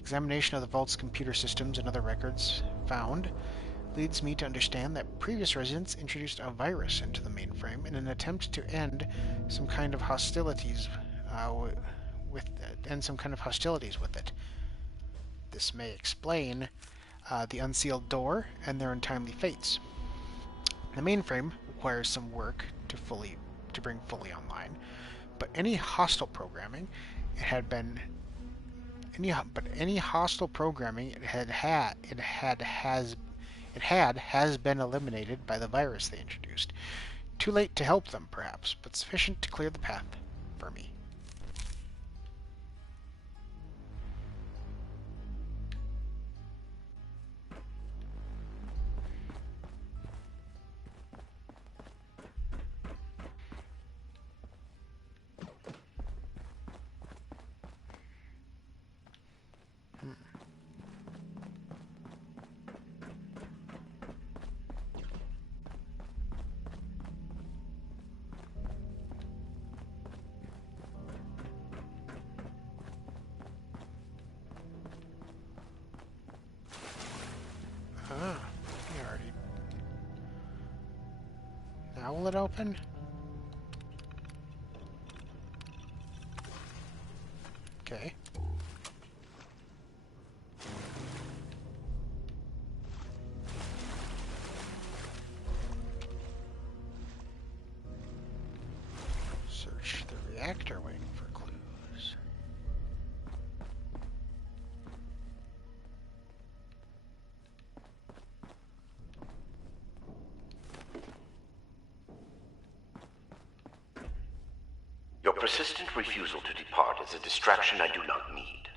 Examination of the Vault's computer systems and other records found leads me to understand that previous residents introduced a virus into the mainframe in an attempt to end some kind of hostilities with it. This may explain the unsealed door and their untimely fates. The mainframe requires some work to bring fully online, but any hostile programming has been eliminated by the virus they introduced. Too late to help them, perhaps, but sufficient to clear the path for me. Now will it open? Okay. Search the reactor wing for clues. Your persistent refusal to depart is a distraction I do not need.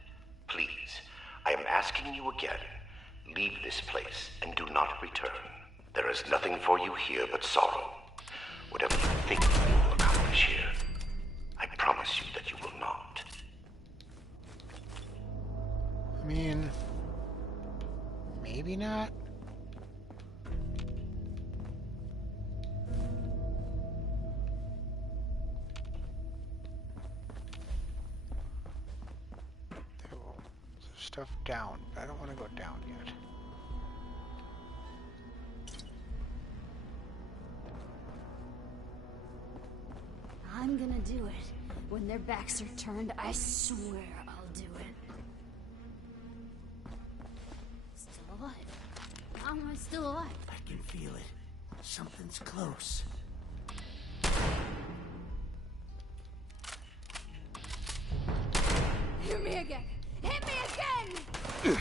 Please, I am asking you again, leave this place and do not return. There is nothing for you here but sorrow. Whatever you think you will accomplish here, I promise you that you will not. I mean, maybe not. Stuff down, but I don't want to go down yet. do it. When their backs are turned, I swear I'll do it. Still alive. How am I still alive? I can feel it. Something's close. Hit me again! Hit me again!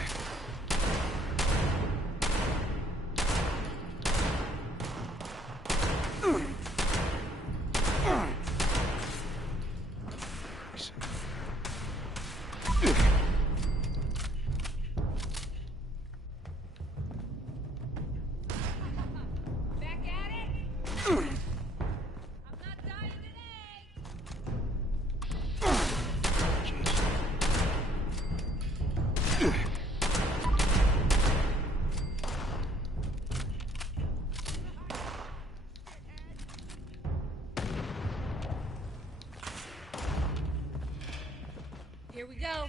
Here we go.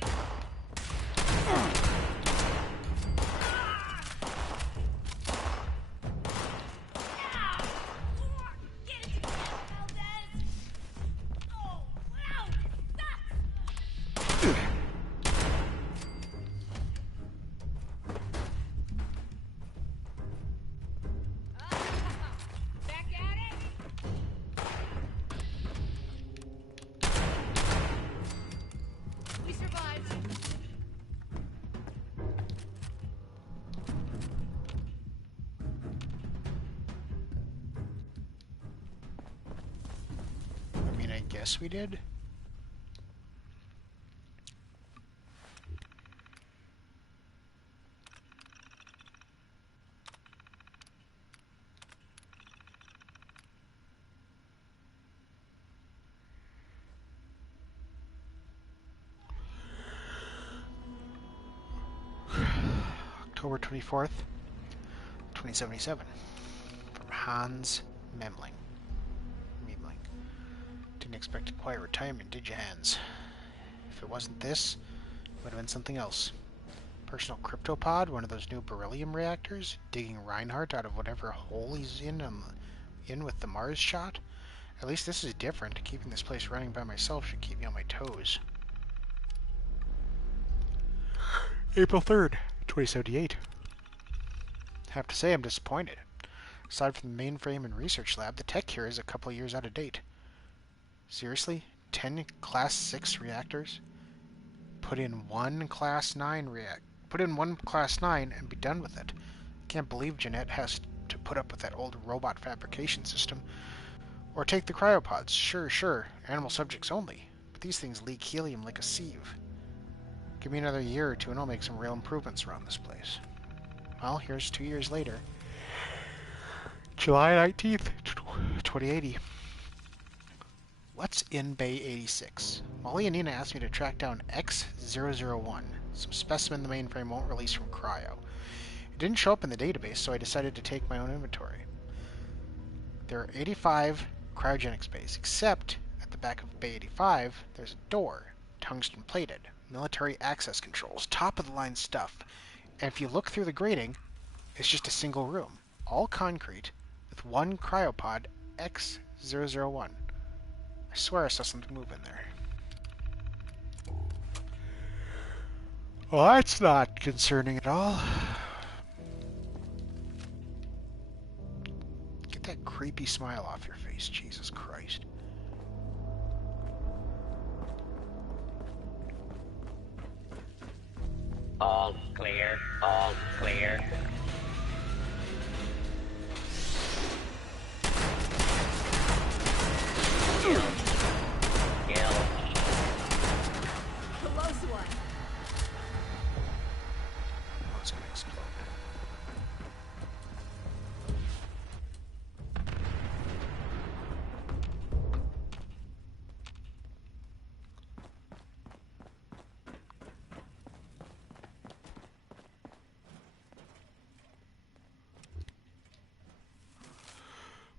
We survived. I mean, I guess we did. October 24th, 2077. From Hans Memling. Memling. Didn't expect a quiet retirement, did you, Hans? If it wasn't this, it would have been something else. Personal cryptopod, one of those new beryllium reactors, digging Reinhardt out of whatever hole he's in with the Mars shot. At least this is different. Keeping this place running by myself should keep me on my toes. April 3rd, 2078. Have to say I'm disappointed. Aside from the mainframe and research lab, the tech here is a couple of years out of date. Seriously? 10 Class 6 reactors? Put in one Class 9 and be done with it. Can't believe Jeanette has to put up with that old robot fabrication system. Or take the cryopods. Sure, animal subjects only. But these things leak helium like a sieve. Give me another year or two and I'll make some real improvements around this place. Well, here's 2 years later. July 19th, 2080. What's in Bay 86? Molly and Nina asked me to track down X001, some specimen the mainframe won't release from cryo. It didn't show up in the database, so I decided to take my own inventory. There are 85 cryogenics bays, except at the back of Bay 85, there's a door, tungsten plated, military access controls, top of the line stuff. And if you look through the grating, it's just a single room, all concrete, with one cryopod X001. I swear I saw something move in there. Well, that's not concerning at all. Get that creepy smile off your face, Jesus Christ. All clear, all clear. Kill. Close one. Oh, it's gonna explode.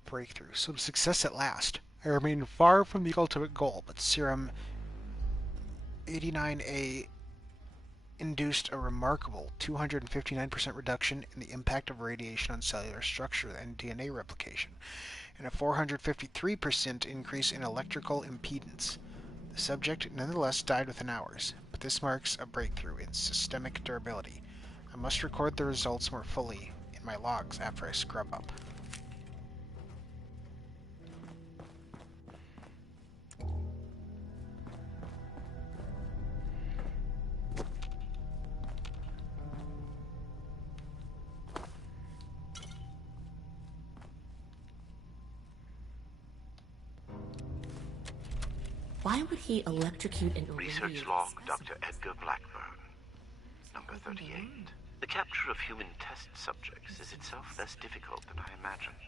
Breakthrough. Some success at last. I remain far from the ultimate goal, but serum 89A induced a remarkable 259% reduction in the impact of radiation on cellular structure and DNA replication. and a 453% increase in electrical impedance. The subject nonetheless died within hours, but this marks a breakthrough in systemic durability. I must record the results more fully in my logs after I scrub up. Why would he electrocute an Research log, Dr. Edgar Blackburn. Number 38. The capture of human test subjects is itself less difficult than I imagined.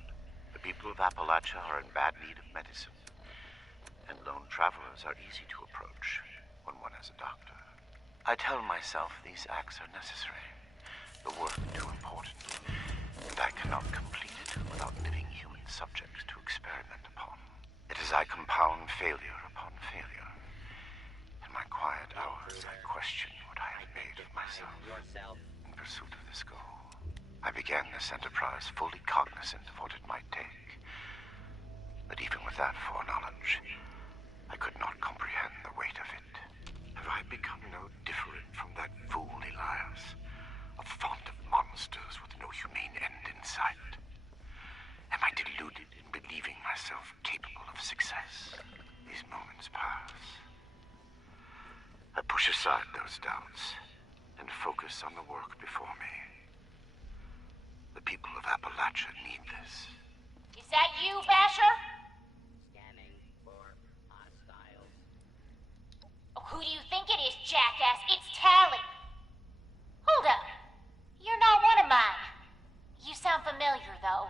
The people of Appalachia are in bad need of medicine, and lone travelers are easy to approach when one has a doctor. I tell myself these acts are necessary, the work too important, and I cannot complete it without living human subjects to experiment upon. It is I compound failure upon failure. In my quiet hours, I question what I have made of myself in pursuit of this goal. I began this enterprise fully cognizant of what it might take. But even with that foreknowledge, I could not comprehend the weight of it. Have I become no different from that fool Elias, a font of monsters with no humane end in sight? Am I deluded in believing myself capable of success? These moments pass. I push aside those doubts and focus on the work before me. The people of Appalachia need this. Is that you, Basher? Scanning for hostiles. Who do you think it is, jackass? It's Tally. Hold up. You're not one of mine. You sound familiar, though.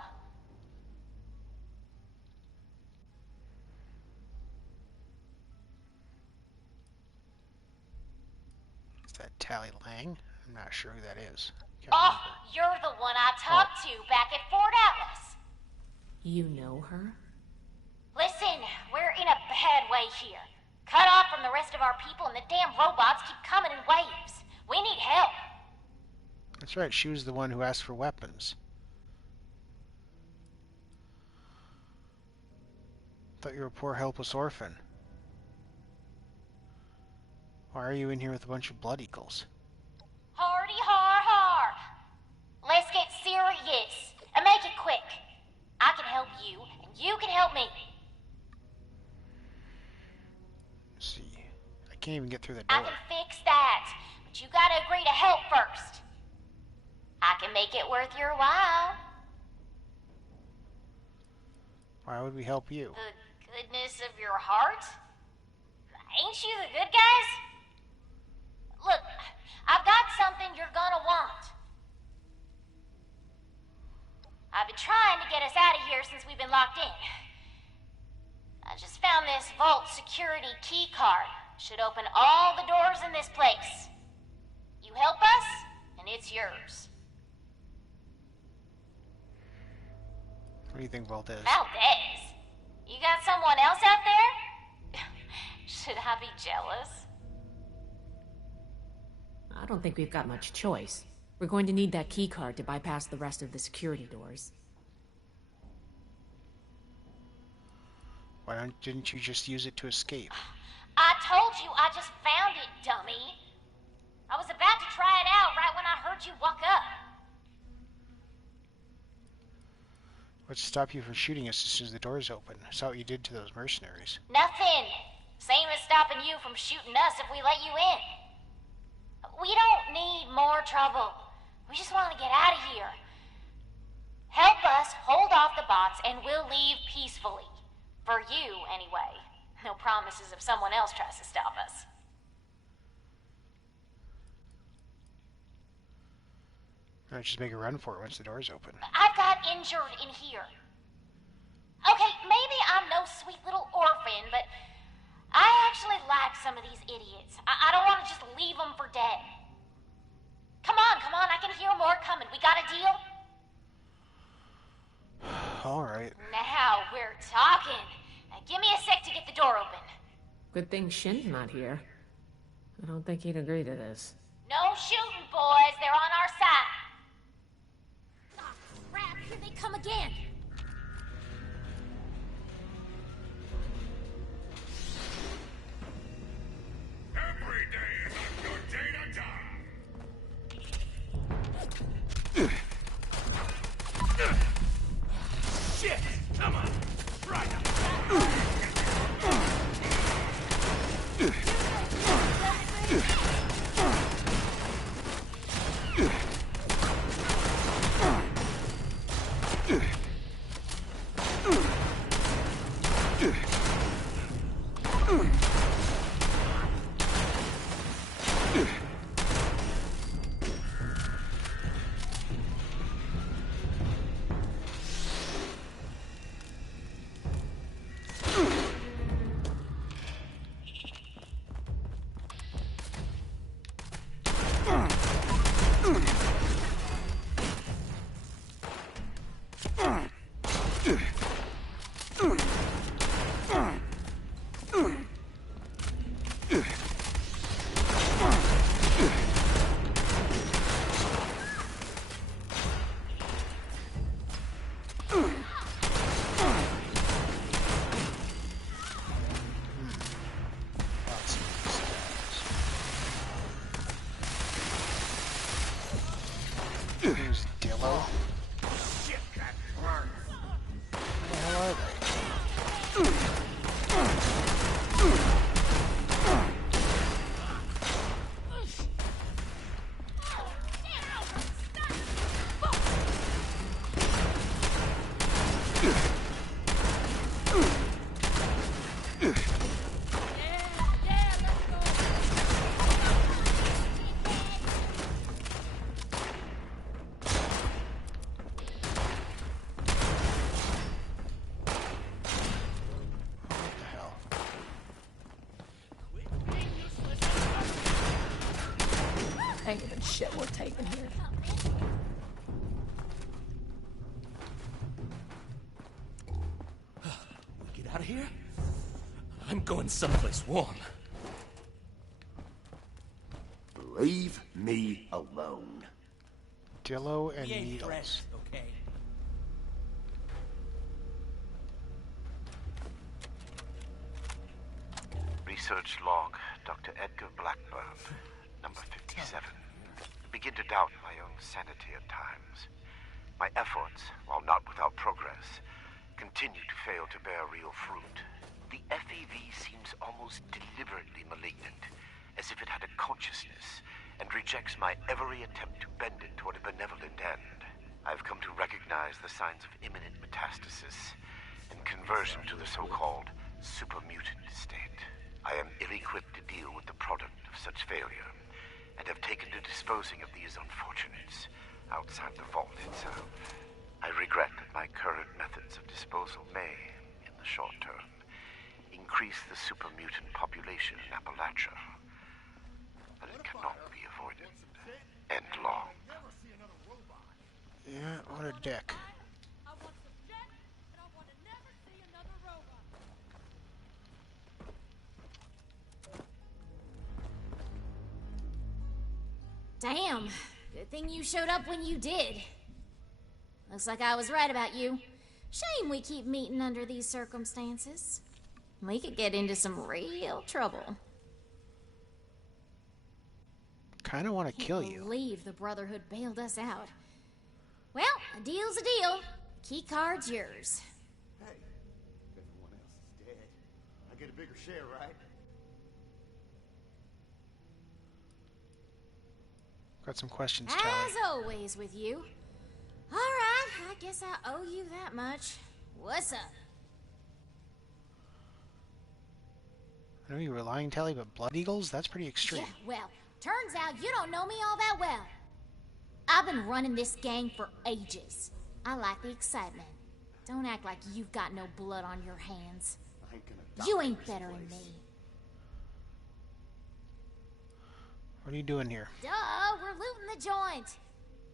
Is that Tally Lang? I'm not sure who that is. Oh, you're the one I talked to back at Fort Atlas. You know her? Listen, we're in a bad way here. Cut off from the rest of our people and the damn robots keep coming in waves. We need help. That's right, she was the one who asked for weapons. Thought you were a poor helpless orphan. Why are you in here with a bunch of blood eagles? Hardy har har. Let's get serious and make it quick. I can help you and you can help me. Let's see. I can't even get through the I door. can fix that, but you gotta agree to help first. I can make it worth your while. Why would we help you? The goodness of your heart? Ain't you the good guys? Look, I've got something you're gonna want. I've been trying to get us out of here since we've been locked in. I just found this vault security key card. Should open all the doors in this place. You help us, and it's yours. What do you think Valdez? Valdez? You got someone else out there? Should I be jealous? I don't think we've got much choice. We're going to need that key card to bypass the rest of the security doors. Why didn't you just use it to escape? I told you I just found it, dummy. I was about to try it out right when I heard you walk up. What's to stop you from shooting us as soon as the doors open? I saw what you did to those mercenaries. Nothing. Same as stopping you from shooting us if we let you in. We don't need more trouble. We just want to get out of here. Help us hold off the bots and we'll leave peacefully. For you, anyway. No promises if someone else tries to stop us. I'll just make a run for it once the doors open. I've got injured in here. Okay, maybe I'm no sweet little orphan, but I actually like some of these idiots. I don't want to just leave them for dead. Come on, I can hear more coming. We got a deal? Alright. Now we're talking. Now give me a sec to get the door open. Good thing Shin's not here. I don't think he'd agree to this. No shooting, boys. They're on our side. Oh, crap. Here they come again. Shit! Come on! Try that! There's Dillo. Shit, that hurts! Where the hell are they? Ain't even shit worth taking here. We get out of here? I'm going someplace warm. Leave me alone. Dillo and We ain't needles. friends, okay? Research log, Dr. Edgar Blackburn, number 57. Begin to doubt my own sanity at times. My efforts, while not without progress, continue to fail to bear real fruit. The FEV seems almost deliberately malignant, as if it had a consciousness, and rejects my every attempt to bend it toward a benevolent end. I've come to recognize the signs of imminent metastasis and conversion to the so-called supermutant state. I am ill-equipped to deal with the product of such failure, and have taken to disposing of these unfortunates outside the vault itself. I regret that my current methods of disposal may, in the short term, increase the supermutant population in Appalachia, but it cannot be avoided. And long. Yeah, what a dick. I want some jet, and I want to never see another robot. Damn. Good thing you showed up when you did. Looks like I was right about you. Shame we keep meeting under these circumstances. We could get into some real trouble. Kinda wanna kill you. Believe the Brotherhood bailed us out. Well, a deal's a deal. Key card's yours. Hey, if everyone else is dead, I get a bigger share, right? Got some questions, Charlie. As always with you. Alright, I guess I owe you that much. What's up? I know you were lying, Tally, but Blood Eagles? That's pretty extreme. Yeah, well, turns out you don't know me all that well. I've been running this gang for ages. I like the excitement. Don't act like you've got no blood on your hands. I ain't gonna You ain't better than me. What are you doing here? Duh, we're looting the joint.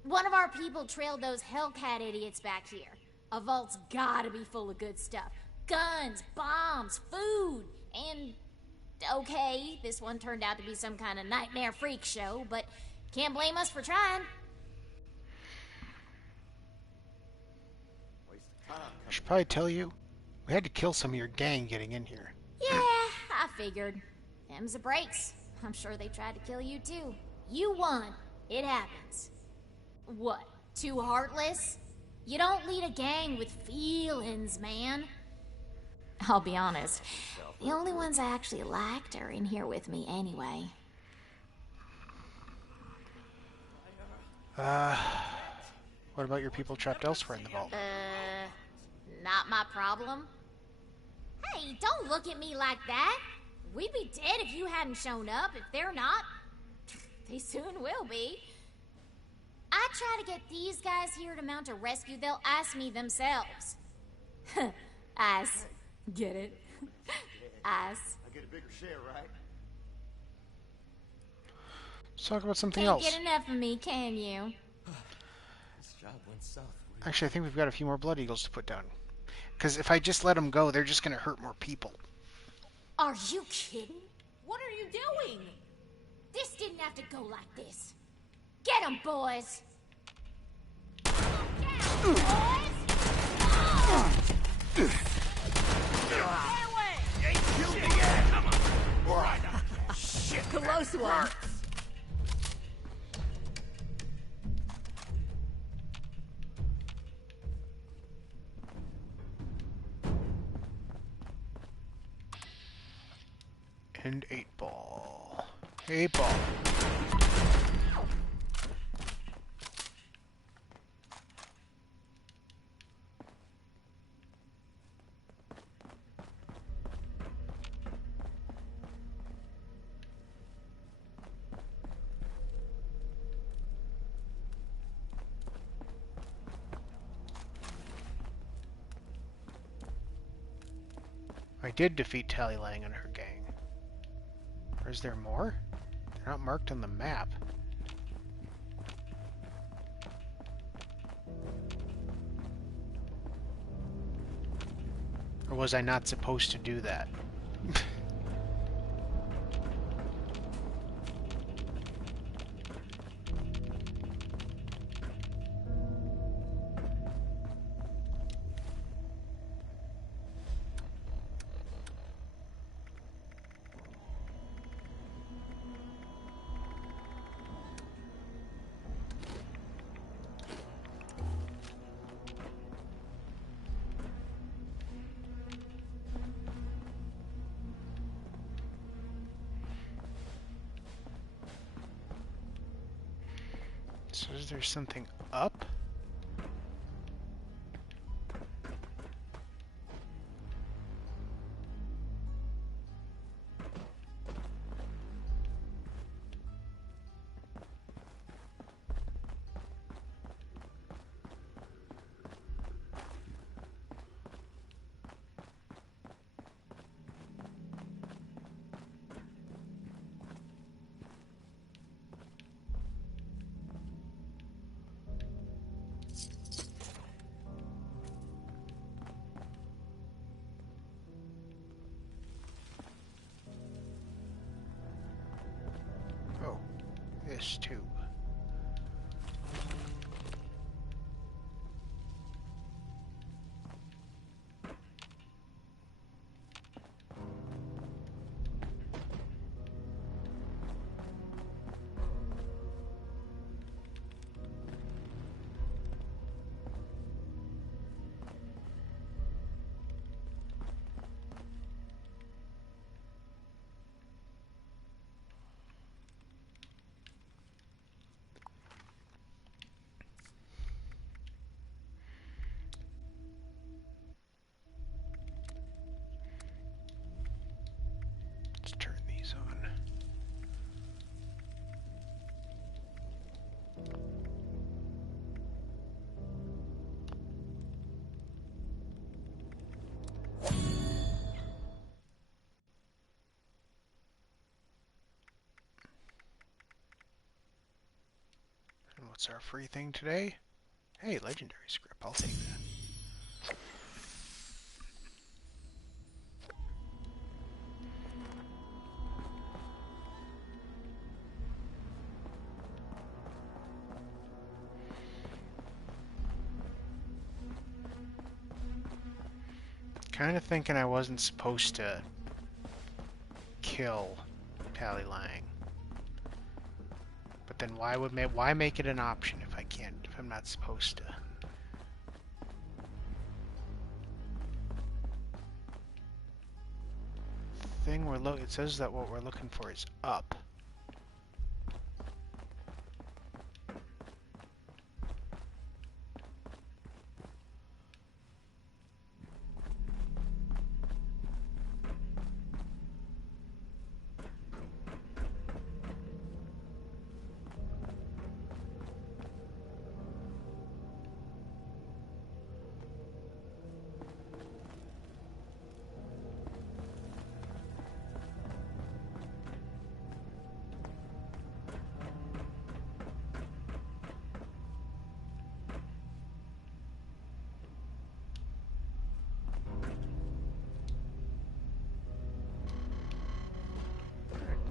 One of our people trailed those Hellcat idiots back here. A vault's gotta be full of good stuff. Guns, bombs, food, and... Okay, this one turned out to be some kind of nightmare freak show, but can't blame us for trying. I should probably tell you, we had to kill some of your gang getting in here. Yeah, I figured. Them's the breaks. I'm sure they tried to kill you too. You won. It happens. What? Too heartless? You don't lead a gang with feelings, man. I'll be honest, the only ones I actually liked are in here with me anyway. What about your people trapped elsewhere in the vault? Not my problem. Hey, don't look at me like that. We'd be dead if you hadn't shown up. If they're not, they soon will be. I try to get these guys here to mount a rescue, they'll ask me themselves. Ass. Get it? Ass. I get a bigger share, right? Let's talk about something Can't else. get enough of me, can you? This job went south. Actually, I think we've got a few more Blood Eagles to put down. Because if I just let them go, they're just going to hurt more people. Are you kidding? What are you doing? This didn't have to go like this. Get 'em, boys! Close one. And 8-ball. 8-ball. I did defeat Tally Lang and her gang. Or is there more? They're not marked on the map. Or was I not supposed to do that? So is there something up? Oh, this tube. Let's turn these on. And what's our free thing today? Hey, legendary script. I'll take that. Kind of thinking I wasn't supposed to kill Tally Lang. But then why make it an option if I can't, if I'm not supposed to? thing it says that what we're looking for is up.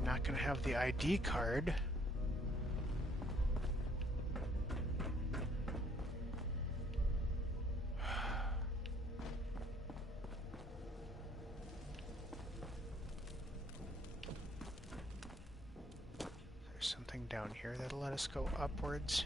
Not gonna have the ID card. There's something down here that'll let us go upwards.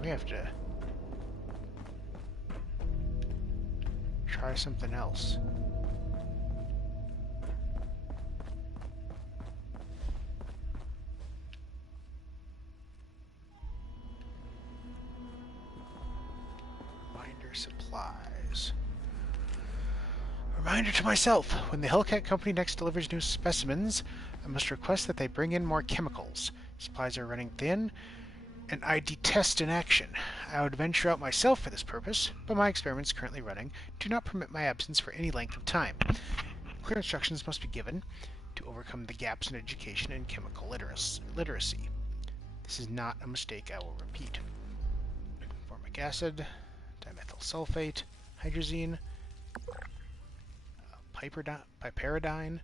We have to try something else. Reminder supplies. Reminder to myself, when the Hellcat Company next delivers new specimens, I must request that they bring in more chemicals. Supplies are running thin, and I detest inaction. I would venture out myself for this purpose, but my experiments currently running do not permit my absence for any length of time. Clear instructions must be given to overcome the gaps in education and chemical literacy. This is not a mistake I will repeat. Formic acid, dimethyl sulfate, hydrazine, piperidine,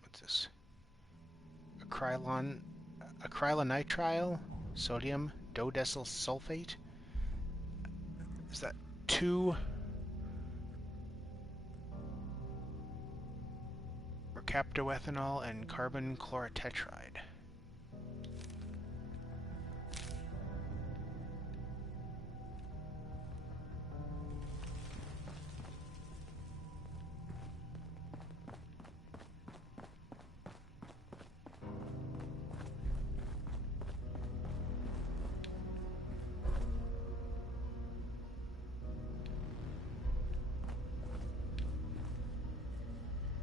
what's this? Acrylonitrile, sodium dodecyl sulfate. Is that 2 mercaptoethanol and carbon chlorotetride?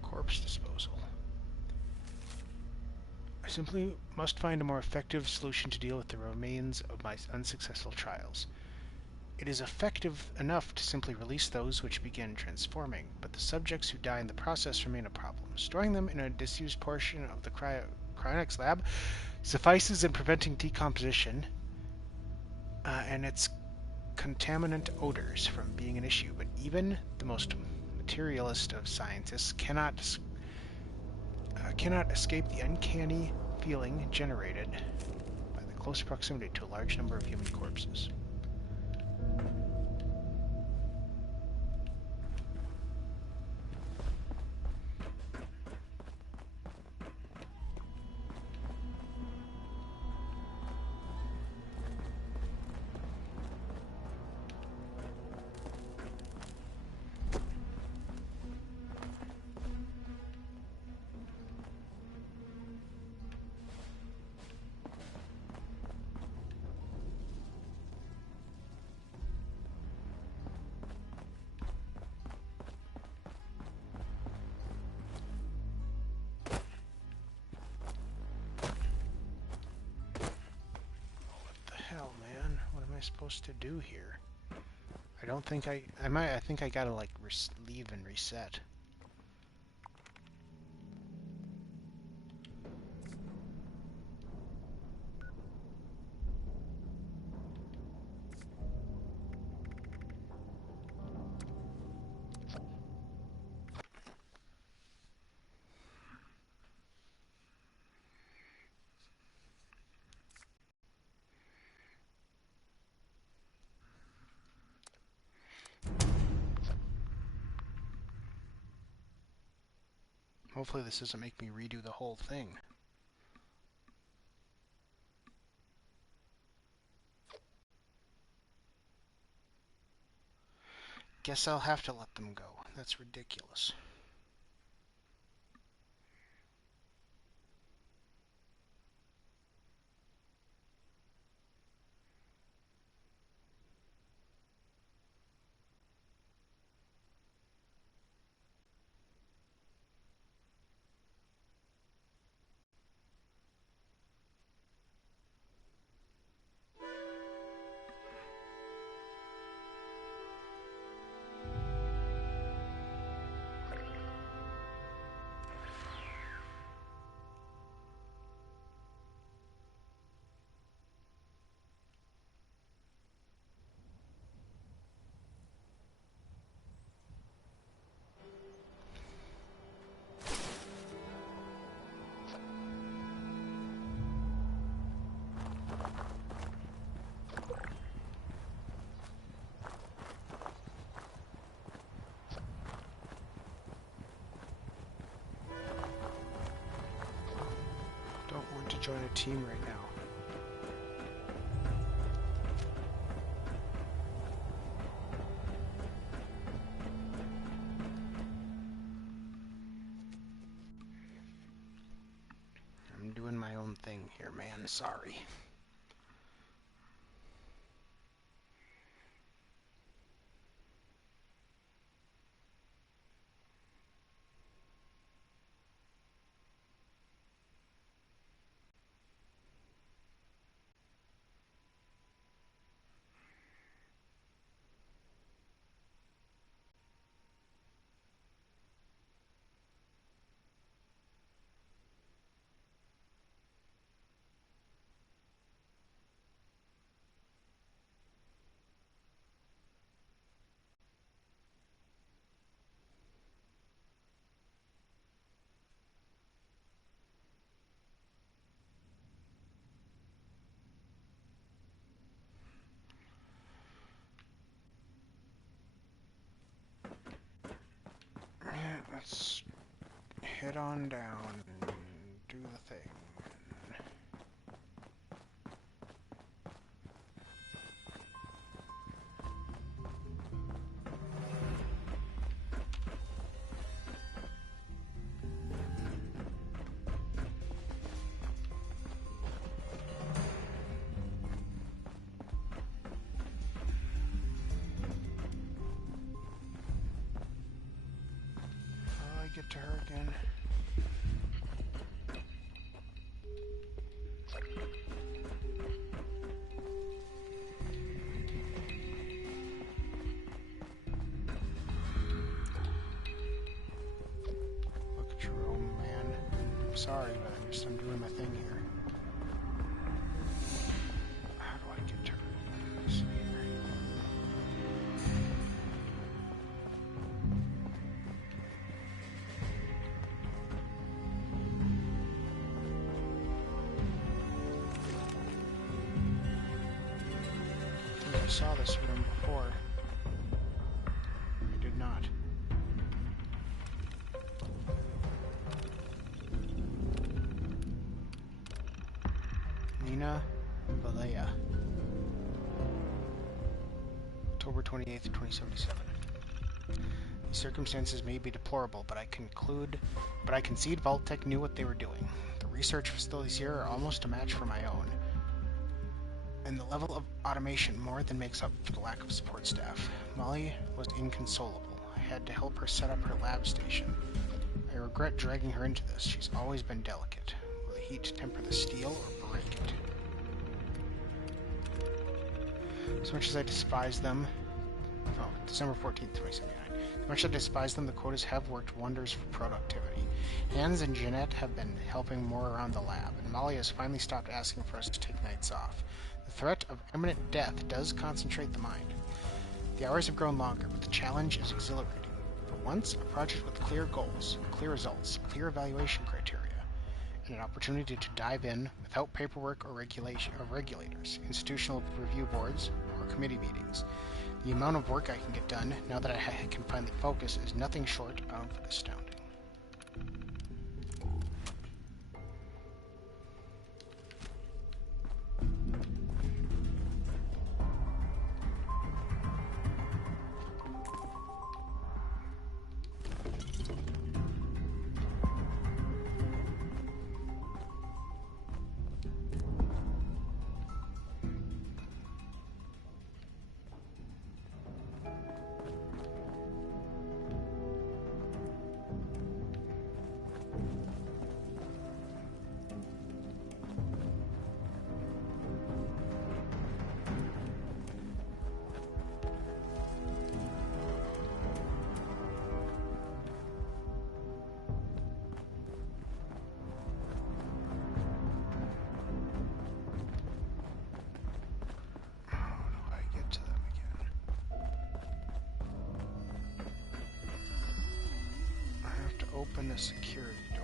Corpse disposal. I simply must find a more effective solution to deal with the remains of my unsuccessful trials. It is effective enough to simply release those which begin transforming, but the subjects who die in the process remain a problem. Storing them in a disused portion of the cryonics lab suffices in preventing decomposition and its contaminant odors from being an issue, but even the most materialist of scientists cannot escape the uncanny feeling generated by the close proximity to a large number of human corpses. Supposed to do here? I don't think I think I gotta like leave and reset. Hopefully this doesn't make me redo the whole thing. Guess I'll have to let them go. That's ridiculous. Don't want to join a team right now. I'm doing my own thing here, man. Sorry. Yeah, let's head on down and do the thing. Get to her again. Look at your own man. I'm sorry, but I'm doing my thing here. How do I get to her? Let's see here. I saw this room before. I did not. Nina Balea. October 28th, 2077. These circumstances may be deplorable, but I concede Vault-Tec knew what they were doing. The research facilities here are almost a match for my own. And the level of automation more than makes up for the lack of support staff. Molly was inconsolable. I had to help her set up her lab station. I regret dragging her into this. She's always been delicate. Will the heat temper the steel or break it? As much as I despise them... Oh, December 14th, 2079. As much as I despise them, the quotas have worked wonders for productivity. Hans and Jeanette have been helping more around the lab, and Molly has finally stopped asking for us to take nights off. The threat of imminent death does concentrate the mind. The hours have grown longer, but the challenge is exhilarating. For once, a project with clear goals, clear results, clear evaluation criteria, and an opportunity to dive in without paperwork or regulators, institutional review boards, or committee meetings. The amount of work I can get done, now that I can finally focus, is nothing short of astounding. open a security door.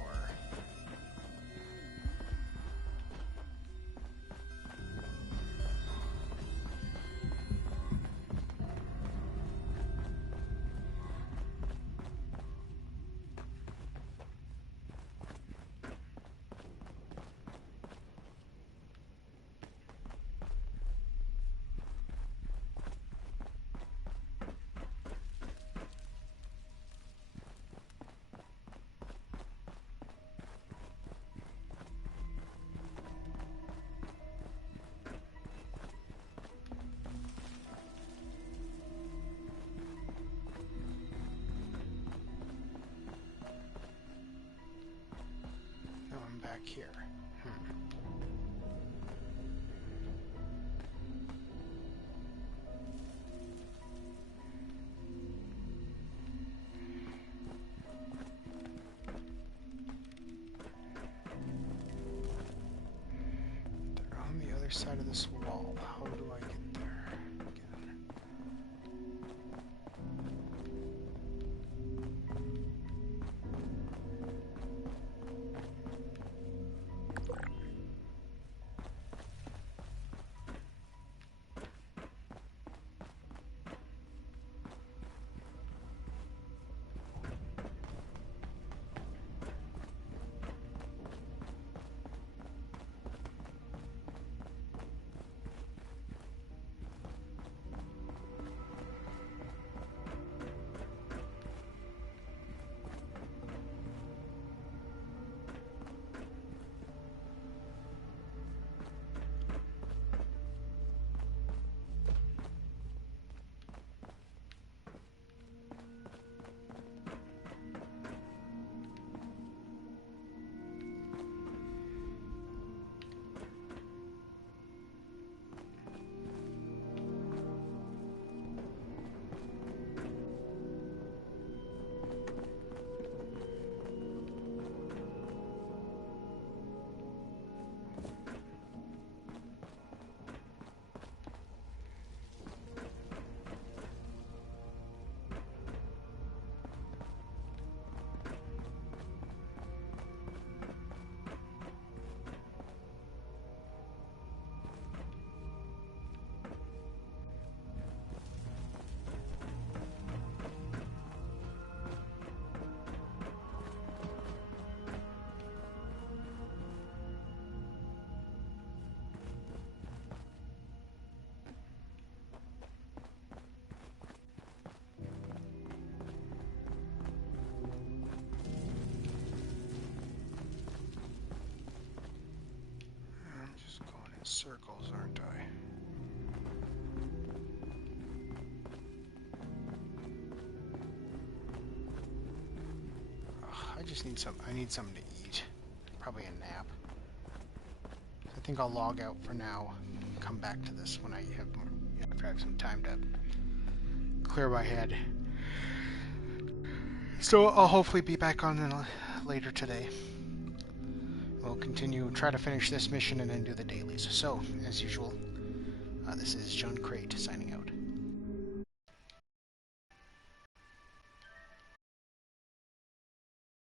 Back here. They're on the other side of this wall. How do I get there again? Circles, aren't I? Ugh, I just need I need something to eat. Probably a nap. I think I'll log out for now. Come back to this when I have more, after I have some time to clear my head. So I'll hopefully be back on later today. We'll continue, try to finish this mission and then do the dailies. So, as usual, this is John Crate signing out.